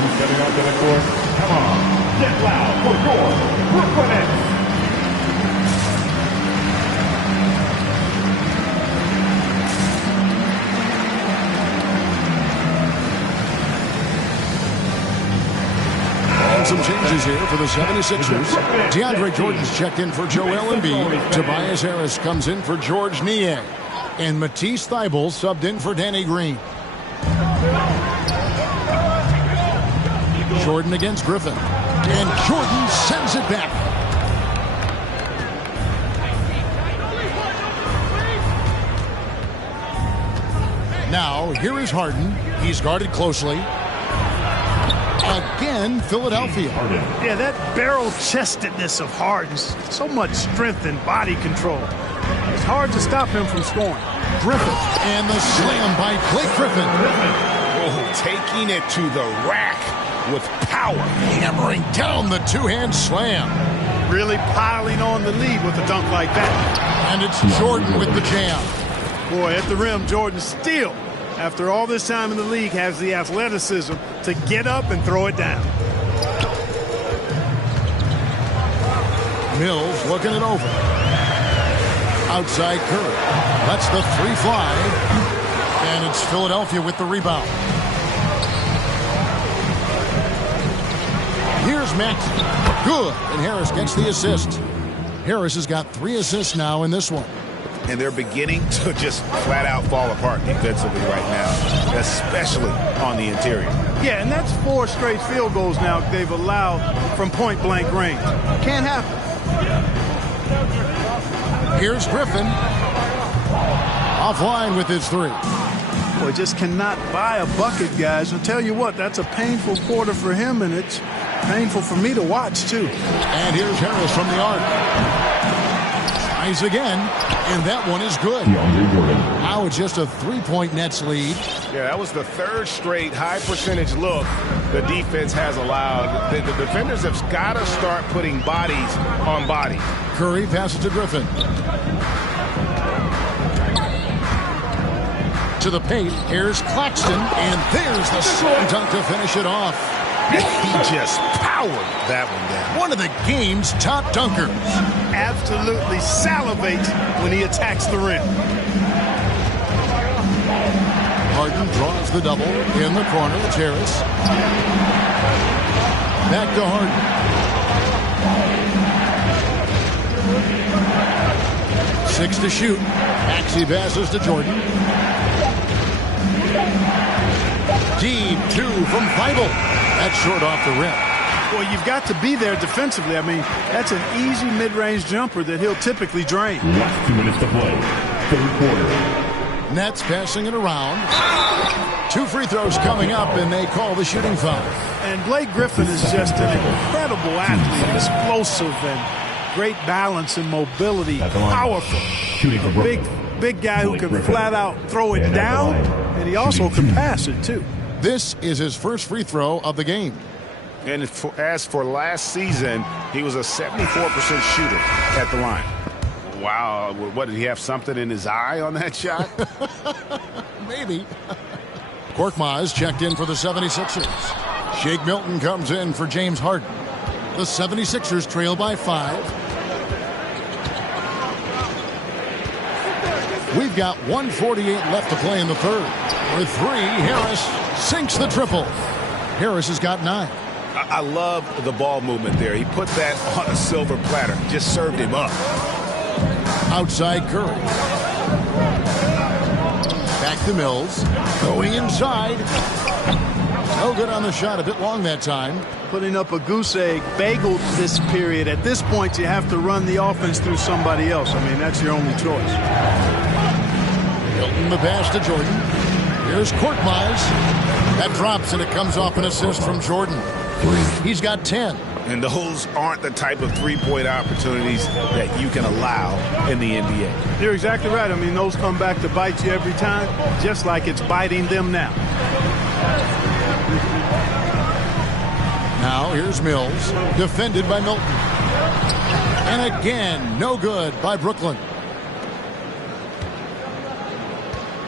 Who's stepping onto the court? Come on, get loud for your Brooklyn Nets. And some changes here for the 76ers. DeAndre Jordan's checked in for Joel Embiid. Tobias Harris comes in for George Niang. And Matisse Thybulle subbed in for Danny Green. Jordan against Griffin. And Jordan sends it back. Now, here is Harden. He's guarded closely. Again, Philadelphia. Yeah, that barrel-chestedness of Harden. So much strength and body control. It's hard to stop him from scoring. Griffin. And the slam by Blake Griffin. Oh, taking it to the rack with power. Hammering down the two-hand slam. Really piling on the lead with a dunk like that. And it's Jordan with the jam. Boy, at the rim, Jordan still, after all this time in the league, has the athleticism to get up and throw it down. Mills looking it over. Outside Curry. Lets the three fly. And it's Philadelphia with the rebound. Here's Maxey. Good. And Harris gets the assist. Harris has got 3 assists now in this one. And they're beginning to just flat out fall apart defensively right now, especially on the interior. Yeah, and that's 4 straight field goals now they've allowed from point-blank range. Can't happen. Here's Griffin. Offline with his 3. Boy, just cannot buy a bucket, guys. I'll tell you what, that's a painful quarter for him, and it's painful for me to watch, too. And here's Harris from the arc. Tries again, and that one is good. Now it's just a 3-point Nets lead. Yeah, that was the 3rd straight high-percentage look the defense has allowed. The defenders have got to start putting bodies on bodies. Curry passes to Griffin. To the paint, here's Claxton, and there's the slam dunk to finish it off. He just powered that one down. One of the game's top dunkers. Absolutely salivates when he attacks the rim. Harden draws the double in the corner. It's Harris. Back to Harden. Six to shoot. Maxey passes to Jordan. Deep 2 from Thybulle. That's short off the rim. Well, you've got to be there defensively. I mean, that's an easy mid-range jumper that he'll typically drain. Last 2 minutes to play. 3rd quarter. Nets passing it around. 2 free throws coming up, and they call the shooting foul. And Blake Griffin is just an incredible athlete, explosive and great balance and mobility, powerful. Shooting for Big guy who can flat out throw it down, and he also can pass it, too. This is his first free throw of the game. And as for last season, he was a 74% shooter at the line. Wow, what, did he have something in his eye on that shot? Maybe. Korkmaz checked in for the 76ers. Shake Milton comes in for James Harden. The 76ers trail by 5. We've got 1:48 left to play in the 3rd. With 3, Harris sinks the triple. Harris has got 9. I love the ball movement there. He put that on a silver platter. Just served him up. Outside Curry. Back to Mills. Going inside. No good on the shot. A bit long that time. Putting up a goose egg, bageled this period. At this point, you have to run the offense through somebody else. I mean, that's your only choice. Milton the pass to Jordan. Here's Korkmaz. That drops, and it comes off an assist from Jordan. He's got 10. And those aren't the type of three-point opportunities that you can allow in the NBA. You're exactly right. I mean, those come back to bite you every time, just like it's biting them now. Now here's Mills, defended by Milton. And again, no good by Brooklyn.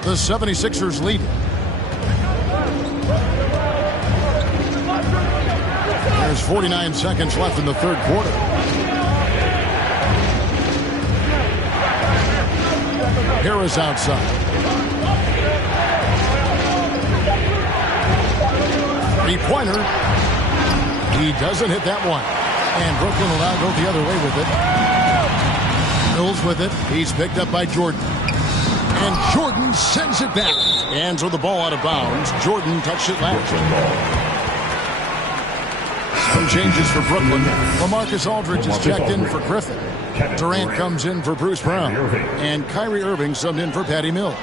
The 76ers lead. 49 seconds left in the third quarter. Harris outside. Three-pointer. He doesn't hit that one. And Brooklyn will now go the other way with it. Mills with it. He's picked up by Jordan. And Jordan sends it back. And so the ball out of bounds. Jordan touched it last. Some changes for Brooklyn. LaMarcus Aldridge is checked in for Griffin. Durant comes in for Bruce Brown. And Kyrie Irving subbed in for Patty Mills.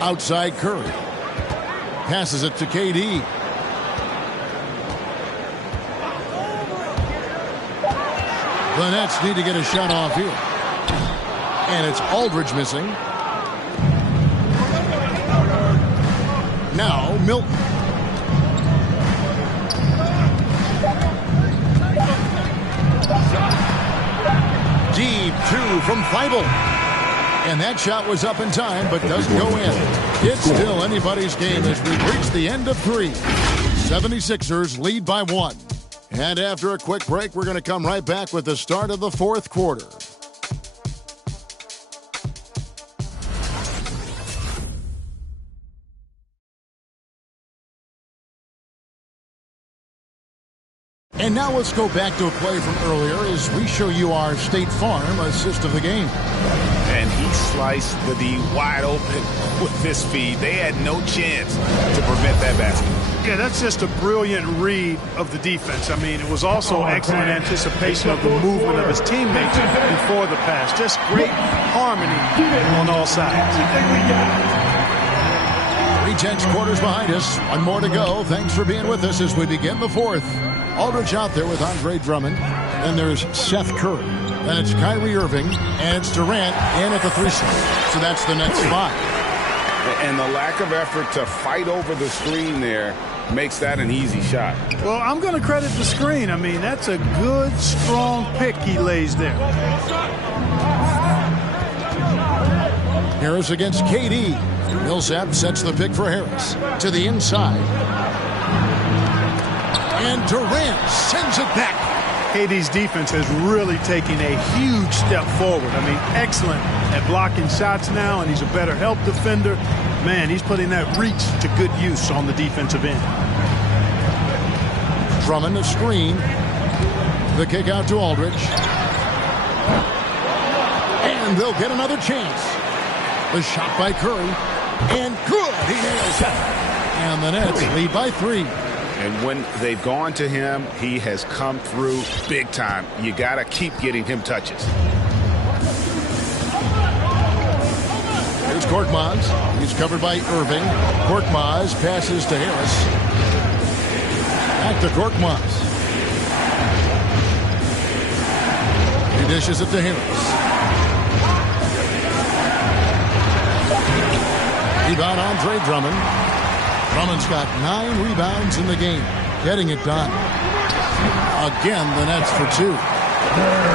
Outside Curry. Passes it to KD. The Nets need to get a shot off here. And it's Aldridge missing. Now Milton. Deep two from Thibault. And that shot was up in time, but doesn't go in. It's still anybody's game as we reach the end of 3. 76ers lead by 1. And after a quick break, we're going to come right back with the start of the fourth quarter. And now let's go back to a play from earlier as we show you our State Farm assist of the game. And he sliced the D wide open with this feed. They had no chance to prevent that basket. Yeah, that's just a brilliant read of the defense. I mean, it was also excellent anticipation of the movement of his teammates before the pass. Just great harmony on all sides. 3/10 quarters behind us. One more to go. Thanks for being with us as we begin the fourth. Aldridge out there with Andre Drummond. Then there's Seth Curry. Then it's Kyrie Irving. And it's Durant in at the 3 slot. So that's the next 5. And the lack of effort to fight over the screen there makes that an easy shot. Well, I'm going to credit the screen. I mean, that's a good, strong pick he lays there. Harris against KD. Millsap sets the pick for Harris. To the inside. And Durant sends it back. KD's defense has really taken a huge step forward. I mean, excellent at blocking shots now, and he's a better help defender. Man, he's putting that reach to good use on the defensive end. Drummond a screen. The kick out to Aldridge. And they'll get another chance. The shot by Curry. And good. He nails it. And the Nets lead by 3. And when they've gone to him, he has come through big time. You got to keep getting him touches. Here's Korkmaz. He's covered by Irving. Korkmaz passes to Harris. Back to Korkmaz. He dishes it to Harris. Rebound Andre Drummond. Drummond's got 9 rebounds in the game. Getting it done. Again, the Nets for 2.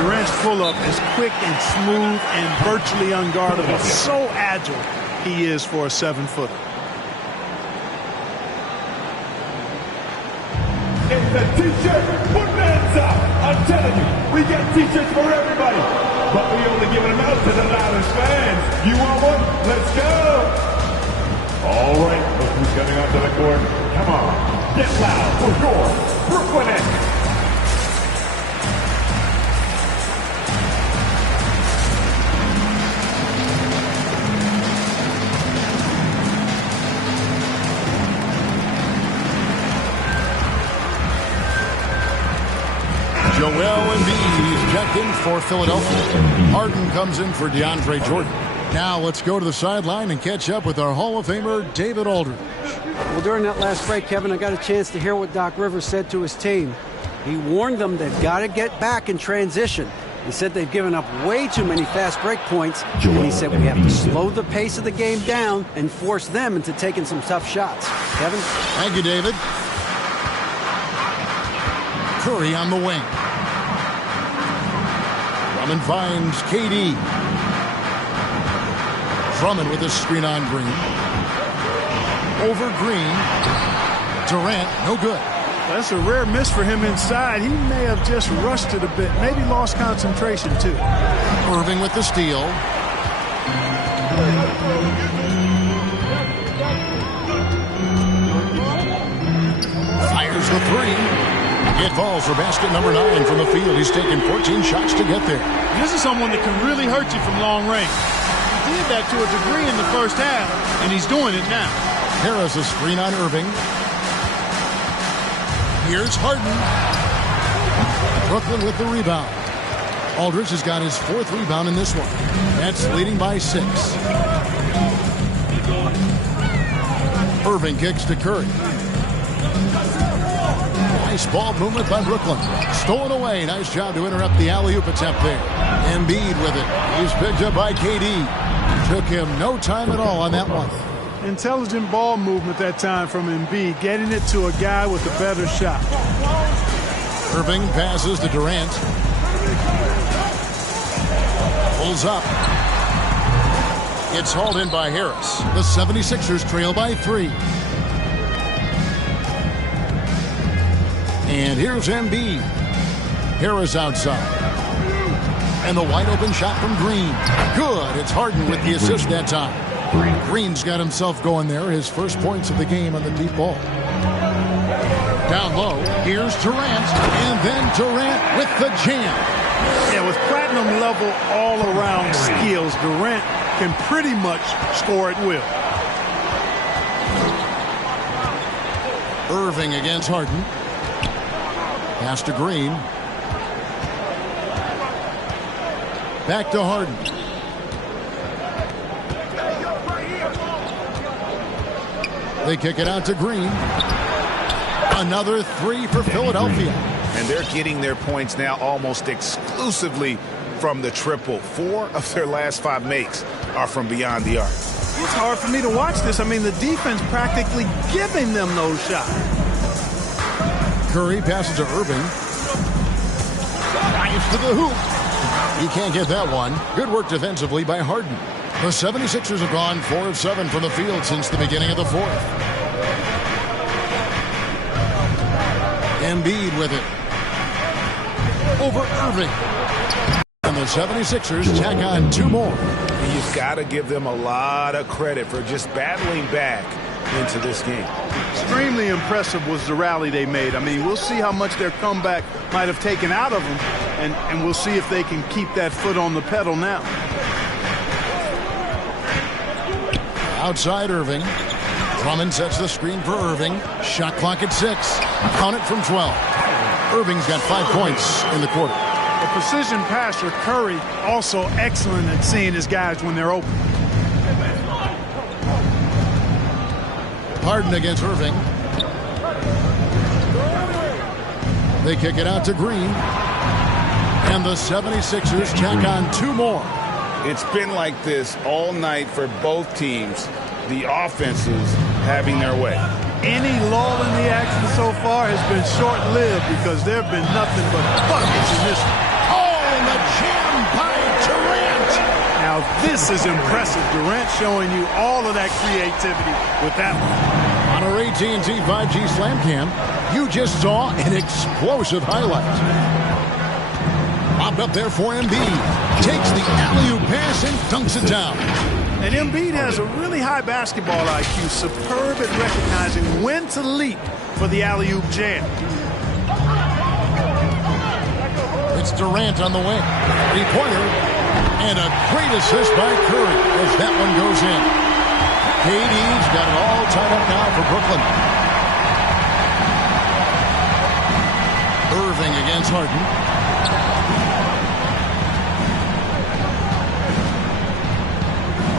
Durant's pull-up is quick and smooth and virtually unguardable. So agile he is for a 7-footer. It's the T-shirt bonanza. I'm telling you, we get T-shirts for everybody. But we only giving them out to the loudest fans. You want one? Let's go. All right, look who's coming onto the court. Come on, get loud for your Brooklyn Nets. Joel Embiid checked in for Philadelphia. Harden comes in for DeAndre Jordan. Now let's go to the sideline and catch up with our Hall of Famer, David Aldridge. Well, during that last break, Kevin, I got a chance to hear what Doc Rivers said to his team. He warned them they've got to get back in transition. He said they've given up way too many fast break points. And he said we have to slow the pace of the game down and force them into taking some tough shots. Kevin? Thank you, David. Curry on the wing. Drummond finds KD. Drummond with a screen on Green. Over Green. Durant, no good. That's a rare miss for him inside. He may have just rushed it a bit, maybe lost concentration too. Irving with the steal. Fires the three. It falls for basket number 9 from the field. He's taken 14 shots to get there. This is someone that can really hurt you from long range. He did that to a degree in the first half, and he's doing it now. Harris a screen on Irving. Here's Harden. Brooklyn with the rebound. Aldridge has got his 4th rebound in this one. Nets leading by 6. Irving kicks to Curry. Nice ball movement by Brooklyn. Stolen away. Nice job to interrupt the alley-oop attempt there. Embiid with it. He's picked up by KD. Took him no time at all on that one. Intelligent ball movement that time from Embiid, getting it to a guy with a better shot. Irving passes to Durant. Pulls up. It's hauled in by Harris. The 76ers trail by 3. And here's Embiid. Harris outside. And the wide open shot from Green. Good. It's Harden with the assist that time. Green's got himself going there. His first points of the game on the deep ball. Down low. Here's Durant. And then Durant with the jam. Yeah, with platinum level all-around skills, Durant can pretty much score at will. Irving against Harden. Pass to Green. Back to Harden. They kick it out to Green. Another 3 for Philadelphia. And they're getting their points now almost exclusively from the triple. 4 of their last 5 makes are from beyond the arc. It's hard for me to watch this. I mean, the defense practically giving them those shots. Curry passes to Irving. Drives to the hoop. He can't get that one. Good work defensively by Harden. The 76ers have gone 4 of 7 from the field since the beginning of the 4th. Embiid with it. Over Irving. And the 76ers tack on 2 more. You've got to give them a lot of credit for just battling back into this game. Extremely impressive was the rally they made. I mean, we'll see how much their comeback might have taken out of them, and we'll see if they can keep that foot on the pedal now. Outside Irving. Drummond sets the screen for Irving. Shot clock at 6. Count it from 12. Irving's got 5 points in the quarter. A precision passer, Curry, also excellent at seeing his guys when they're open. Harden against Irving. They kick it out to Green. And the 76ers tack on 2 more. It's been like this all night for both teams. The offenses having their way. Any lull in the action so far has been short-lived because there have been nothing but buckets in this one. Oh, and the jam by Durant. Now this is impressive. Durant showing you all of that creativity with that one. On our AT&T 5G Slam Cam, you just saw an explosive highlight. Lobbed up there for Embiid. Takes the alley-oop pass and dunks it down. And Embiid has a really high basketball IQ, superb at recognizing when to leap for the alley-oop jam. It's Durant on the wing. 3-pointer. And a great assist by Curry as that one goes in. KD's got it all tied up now for Brooklyn. Irving against Harden.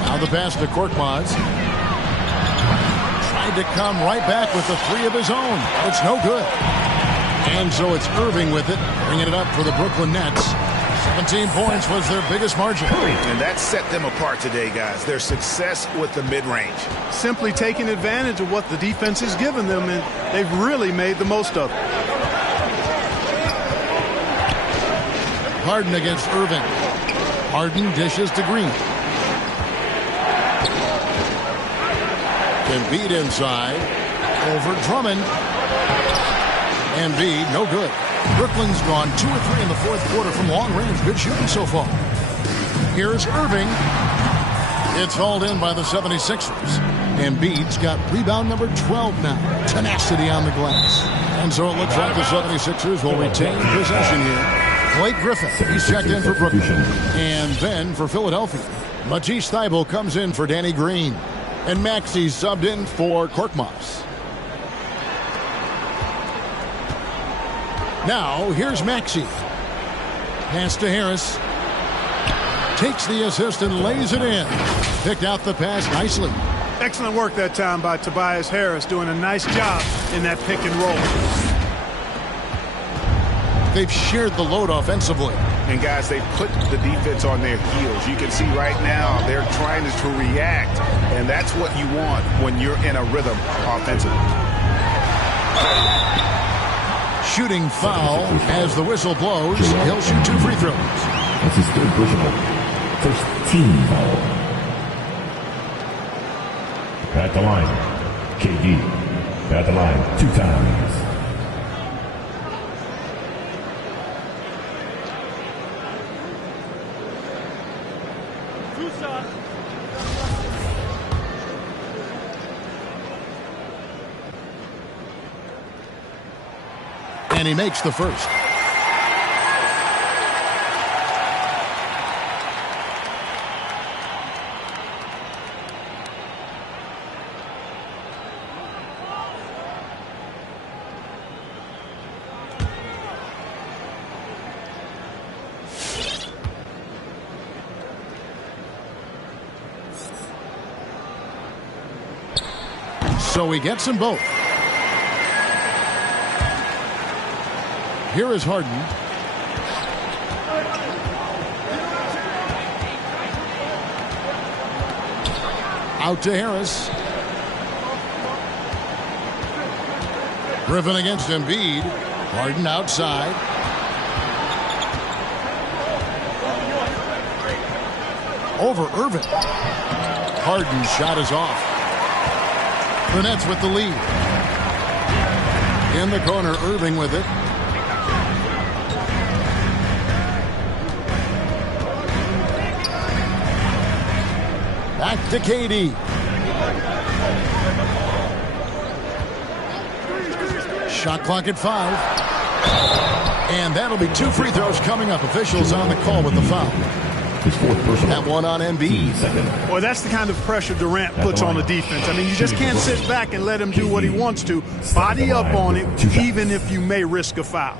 Now the pass to Korkmaz. Tried to come right back with the 3 of his own. It's no good. And so it's Irving with it, bringing it up for the Brooklyn Nets. 17 points was their biggest margin. And that set them apart today, guys. Their success with the mid-range. Simply taking advantage of what the defense has given them, and they've really made the most of it. Harden against Irving. Harden dishes to Green. Embiid inside. Over Drummond. Embiid, no good. Brooklyn's gone 2 or 3 in the fourth quarter from long range. Good shooting so far. Here's Irving. It's hauled in by the 76ers. Embiid's got rebound number 12 now. Tenacity on the glass. And so it looks like the 76ers will retain possession here. Blake Griffin, he's checked in for Brooklyn. And then for Philadelphia, Matisse Thybulle comes in for Danny Green. And Maxey's subbed in for Korkmaz. Now, here's Maxey. Pass to Harris. Takes the assist and lays it in. Picked out the pass nicely. Excellent work that time by Tobias Harris, doing a nice job in that pick and roll. They've shared the load offensively. And guys, they put the defense on their heels. You can see right now they're trying to react, and that's what you want when you're in a rhythm offensively. Shooting foul as the whistle blows. He'll shoot 2 free throws. That's his third personal. First team foul. At the line, KD. At the line 2 times. And he makes the first. So he gets them both. Here is Harden. Out to Harris. Griffin against Embiid. Harden outside. Over Irving. Harden's shot is off. The Nets with the lead. In the corner, Irving with it. Back to KD. Shot clock at 5. And that'll be 2 free throws coming up. Officials on the call with the foul. His fourth personal. That one on Embiid. Well, that's the kind of pressure Durant puts on the defense. I mean, you just can't sit back and let him do what he wants to. Body up on it, even if you may risk a foul.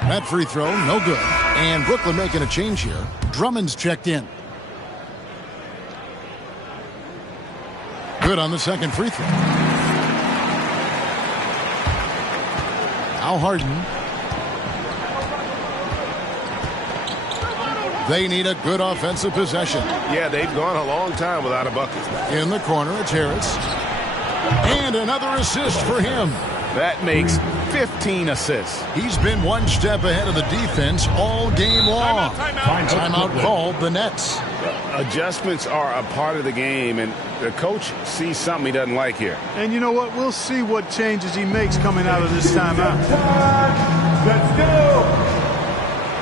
That free throw, no good. And Brooklyn making a change here. Drummond's checked in. Good on the second free throw. Now Harden. They need a good offensive possession. Yeah, they've gone a long time without a bucket. In the corner, it's Harris. And another assist for him. That makes 15 assists. He's been one step ahead of the defense all game long. Timeout called the Nets. Adjustments are a part of the game, and the coach sees something he doesn't like here. And you know what? We'll see what changes he makes coming out of this timeout. Let's go!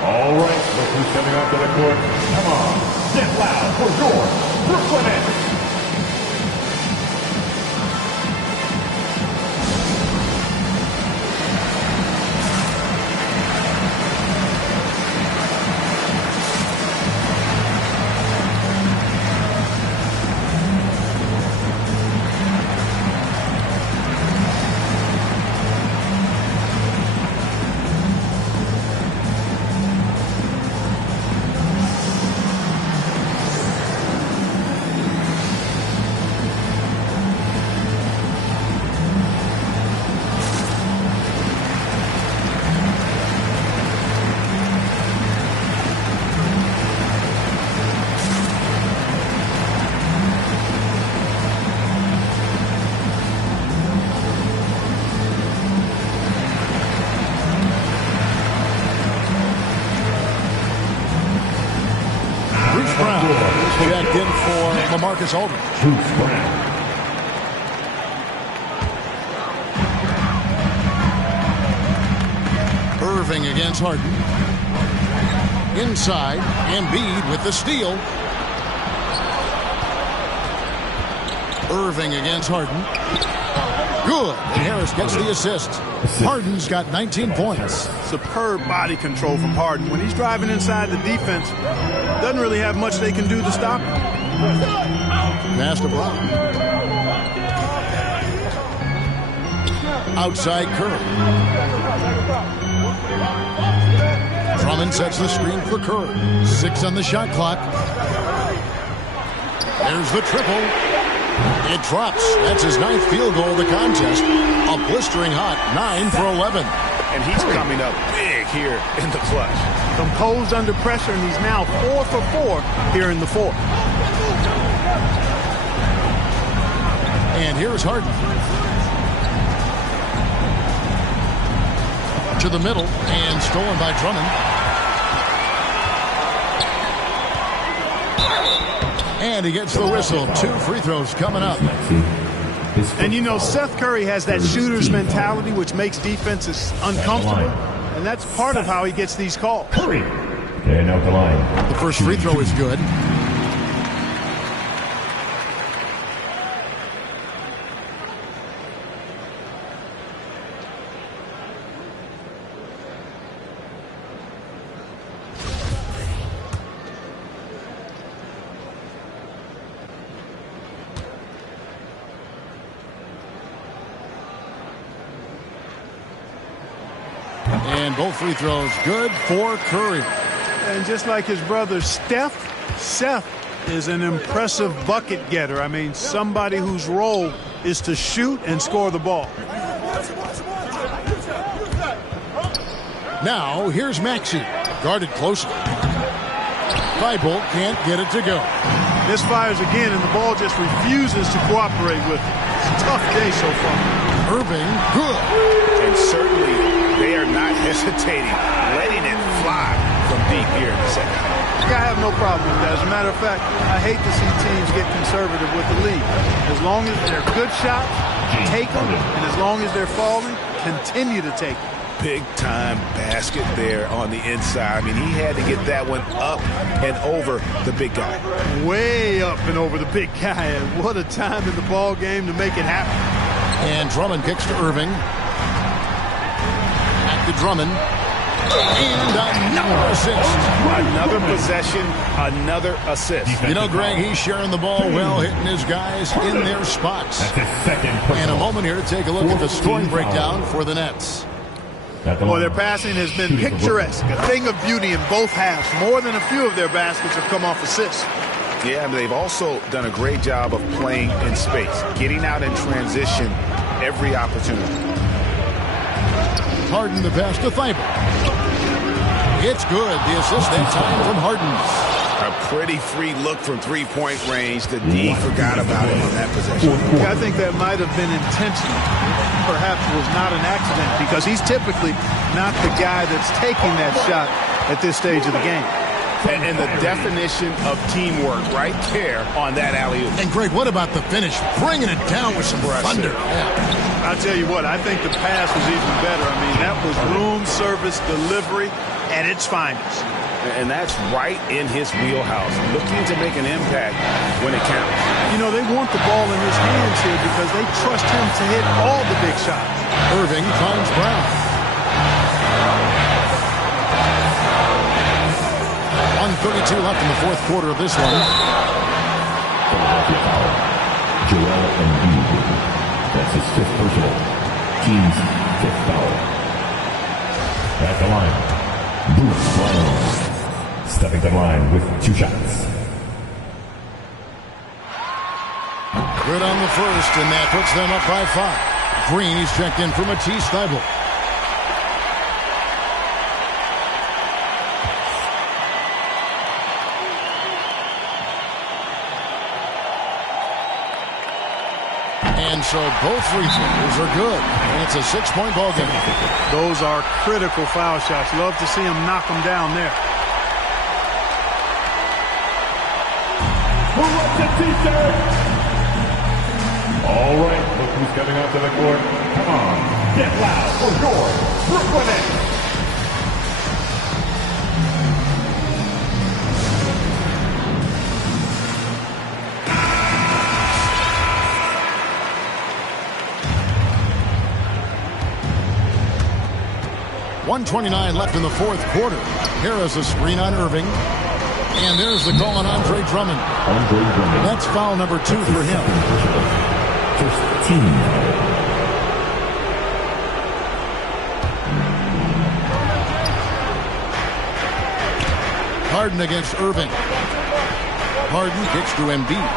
All right, look who's coming up to the court. Come on, get loud for your Brooklyn Nets. Checked in for LaMarcus Aldridge. Irving against Harden. Inside, Embiid with the steal. Irving against Harden. Good. And Harris gets the assist. Harden's got 19 points. Superb body control from Harden. When he's driving inside, the defense doesn't really have much they can do to stop him. Pass to Brown. Outside Curry. Drummond sets the screen for Curry. 6 on the shot clock. There's the triple. It drops. That's his 9th field goal of the contest. A blistering hot 9 for 11. And he's coming up big here in the clutch. Composed under pressure, and he's now 4 for 4 here in the fourth. And here's Harden. To the middle, and stolen by Drummond. And he gets the whistle. 2 free throws coming up. And you know, Seth Curry has that shooter's mentality, which makes defenses uncomfortable. And that's part of how he gets these calls. Curry. And out the line. The first free throw is good. And both free throws good for Curry. And just like his brother Seth is an impressive bucket getter. I mean, somebody whose role is to shoot and score the ball. Now, here's Maxey. Guarded closely. Thibault can't get it to go. Misfires again, and the ball just refuses to cooperate with it. It's a tough day so far. Irving, good. And certainly they are not hesitating, letting it fly from deep here in the second. I have no problem with that. As a matter of fact, I hate to see teams get conservative with the lead. As long as they're good shots, take them. And as long as they're falling, continue to take them. Big-time basket there on the inside. I mean, he had to get that one up and over the big guy. Way up and over the big guy. And what a time in the ball game to make it happen. And Drummond kicks to Irving. Back to Drummond. And another assist. Another possession, another assist. You know, Greg, he's sharing the ball well, hitting his guys in their spots. And a moment here to take a look at the scoring breakdown for the Nets. Well, their passing has been picturesque, a thing of beauty in both halves. More than a few of their baskets have come off assists. Yeah, they've also done a great job of playing in space, getting out in transition every opportunity. Harden the pass to Thibault. It's good. The assist that time from Harden. A pretty free look from three-point range. The D forgot about him on that possession. Yeah, I think that might have been intentional. Perhaps was not an accident because he's typically not the guy that's taking that shot at this stage of the game. And the definition of teamwork right there on that alley-oop. And, Greg, what about the finish? Bringing it down with some thunder. Yeah. I'll tell you what, I think the pass was even better. I mean, that was room service delivery at its finest. And that's right in his wheelhouse, looking to make an impact when it counts. You know, they want the ball in his hands here because they trust him to hit all the big shots. Irving finds Brown. 1:32 left in the fourth quarter of this one. Joel Embiid. That's his 5th personal. Team's 5th foul. At the line, Bruce Brown. Stepping to the line with 2 shots. Good on the first, and that puts them up by 5. Green, he's checked in for Matisse Thybulle. And so both free throws are good. And it's a 6-point ball game. Those are critical foul shots. Love to see him knock them down there. Who wants a t-shirt? All right, look who's coming onto the court. Come on, get loud for your Brooklyn Nets. 1:29 left in the fourth quarter. Harris a screen on Irving. And there's the call on Andre Drummond. That's foul number 2 for him. 15. Harden against Irving. Harden kicks to Embiid.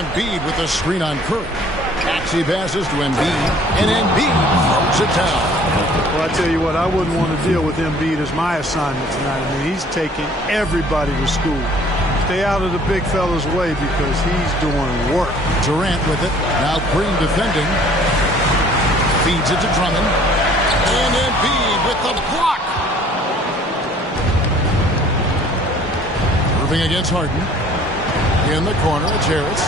Embiid with a screen on Curry. Maxey passes to Embiid, and Embiid throws it down. Well, I tell you what, I wouldn't want to deal with Embiid as my assignment tonight. I mean, he's taking everybody to school. Stay out of the big fella's way because he's doing work. Durant with it. Now Green defending. Feeds it to Drummond. And Embiid with the block. Irving against Harden. In the corner, it's Harris.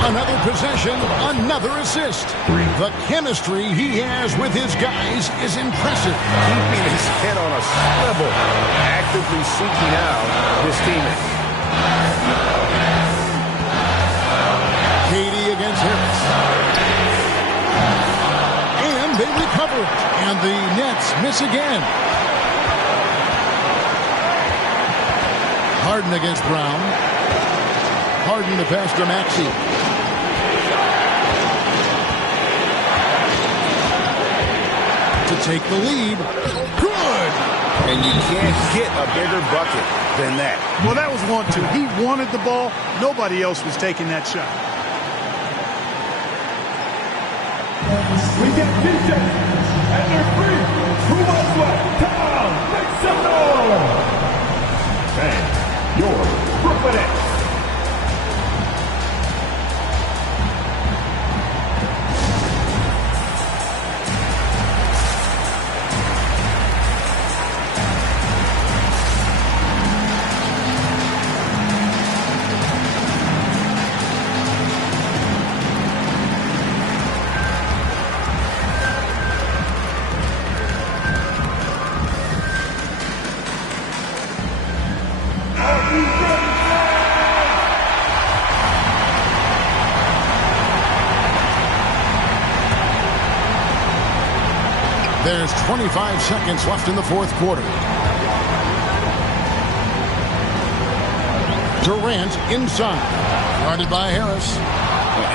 Another possession, another assist. The chemistry he has with his guys is impressive. Keeping his head on a swivel, actively seeking out his teammates. KD against Harris. And they recover. And the Nets miss again. Harden against Brown. Harden to pass to Maxey. To take the lead. Good! And you can't get a bigger bucket than that. Well, that was 1-2. He wanted the ball. Nobody else was taking that shot. We get t-shirts and they're free. Who wants one? Come on, make some noise. And your Brooklyn Nets. There's 25 seconds left in the fourth quarter. Durant inside. Guarded by Harris.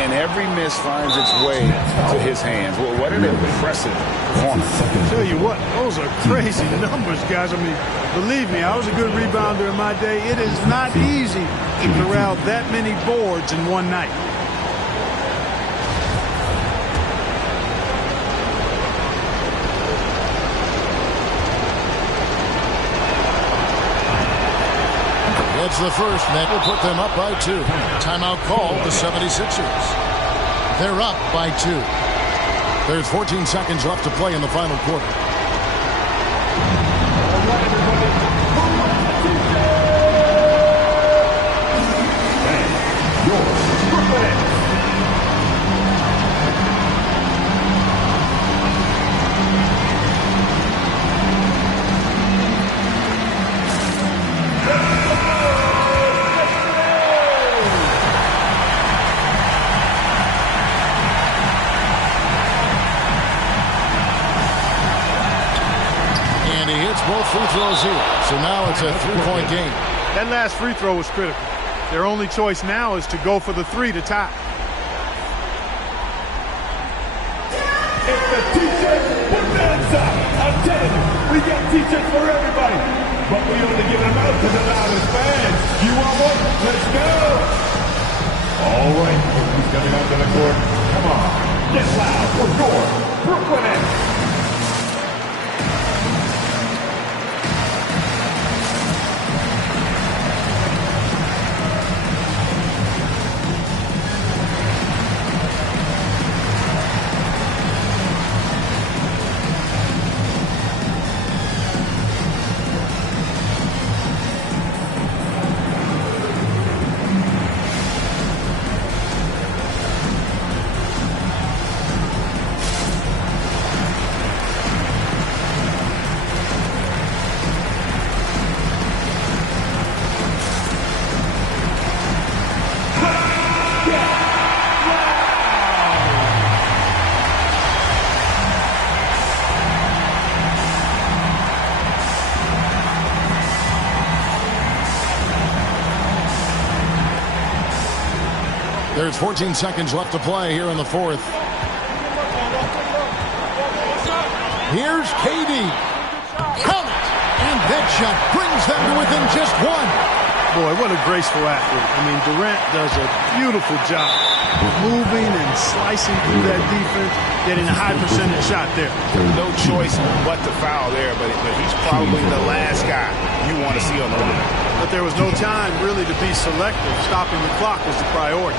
And every miss finds its way to his hands. Well, what an impressive performance. I tell you what, those are crazy numbers, guys. I mean, believe me, I was a good rebounder in my day. It is not easy to corral that many boards in one night. That's the first. That will put them up by 2. Timeout call, the 76ers. They're up by 2. There's 14 seconds left to play in the final quarter. Both free throws here. So now it's a 3-point game. That last free throw was critical. Their only choice now is to go for the 3 to tie. It's the t-shirt bonanza. I'm telling you, we got t-shirts for everybody. But we only give them out to the loudest fans. You want one? Let's go. All right, who's coming onto the court? Come on, get loud for your Brooklyn Nets. There's 14 seconds left to play here in the fourth. Here's KD. Count it! And that shot brings them to within just one. Boy, what a graceful athlete. I mean, Durant does a beautiful job moving and slicing through that defense, getting a high percentage shot there. No choice but to foul there, but he's probably the last guy you want to see on the line. But there was no time really to be selective. Stopping the clock was the priority.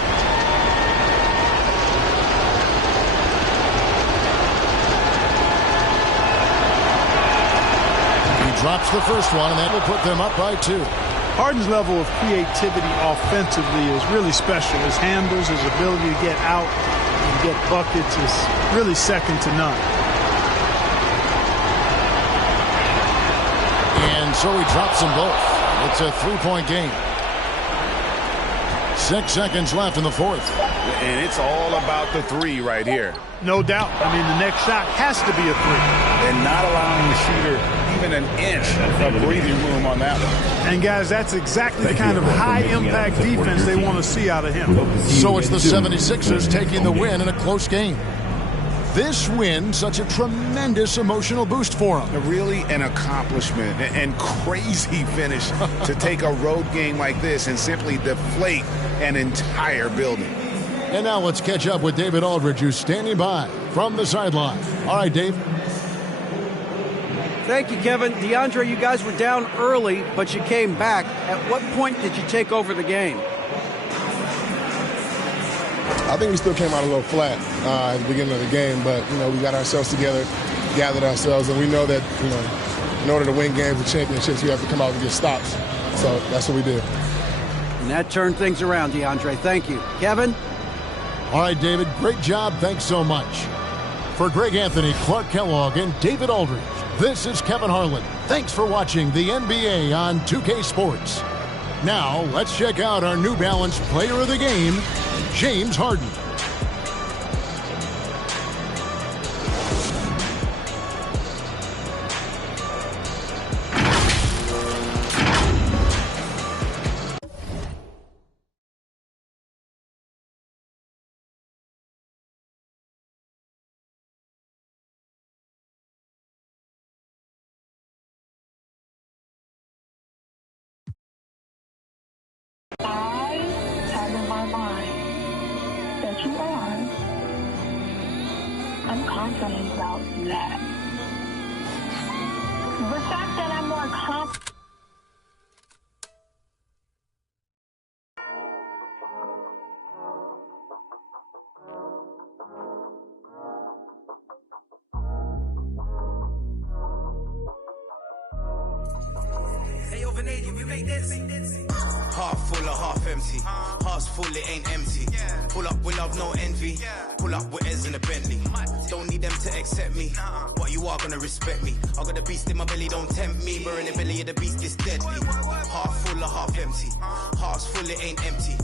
He drops the first one, and that will put them up by 2. Harden's level of creativity offensively is really special. His handles, his ability to get out and get buckets is really second to none. And so he drops them both. It's a 3-point game. 6 seconds left in the fourth. And it's all about the three right here. No doubt. I mean, the next shot has to be a three. And not allowing the shooter even an inch of breathing room on that one. And, guys, that's exactly the kind of high-impact defense they want to see out of him. So it's the 76ers taking the win in a close game. This win, such a tremendous emotional boost for them. Really an accomplishment and crazy finish to take a road game like this and simply deflate an entire building. And now let's catch up with David Aldridge, who's standing by from the sideline. All right, Dave. Thank you, Kevin. DeAndre, you guys were down early, but you came back. At what point did you take over the game? I think we still came out a little flat at the beginning of the game, but, we got ourselves together, gathered ourselves, and we know that, in order to win games and championships, we have to come out and get stops. So that's what we did. And that turned things around, DeAndre. Thank you. Kevin? All right, David, great job. Thanks so much. For Greg Anthony, Clark Kellogg, and David Aldridge, this is Kevin Harlan. Thanks for watching the NBA on 2K Sports. Now, let's check out our New Balance Player of the Game, James Harden. I have in my mind that you are. I'm confident about that. The fact that I'm more confident. Hey, over Canadian, we make this. Half full or half empty. Heart's full, it ain't empty. Pull up with love, no envy. Pull up with Ez in a Bentley. Don't need them to accept me, but you are gonna respect me. I got a beast in my belly, don't tempt me. We're in the belly of the beast, it's deadly. Half full or half empty. Heart's full, it ain't empty.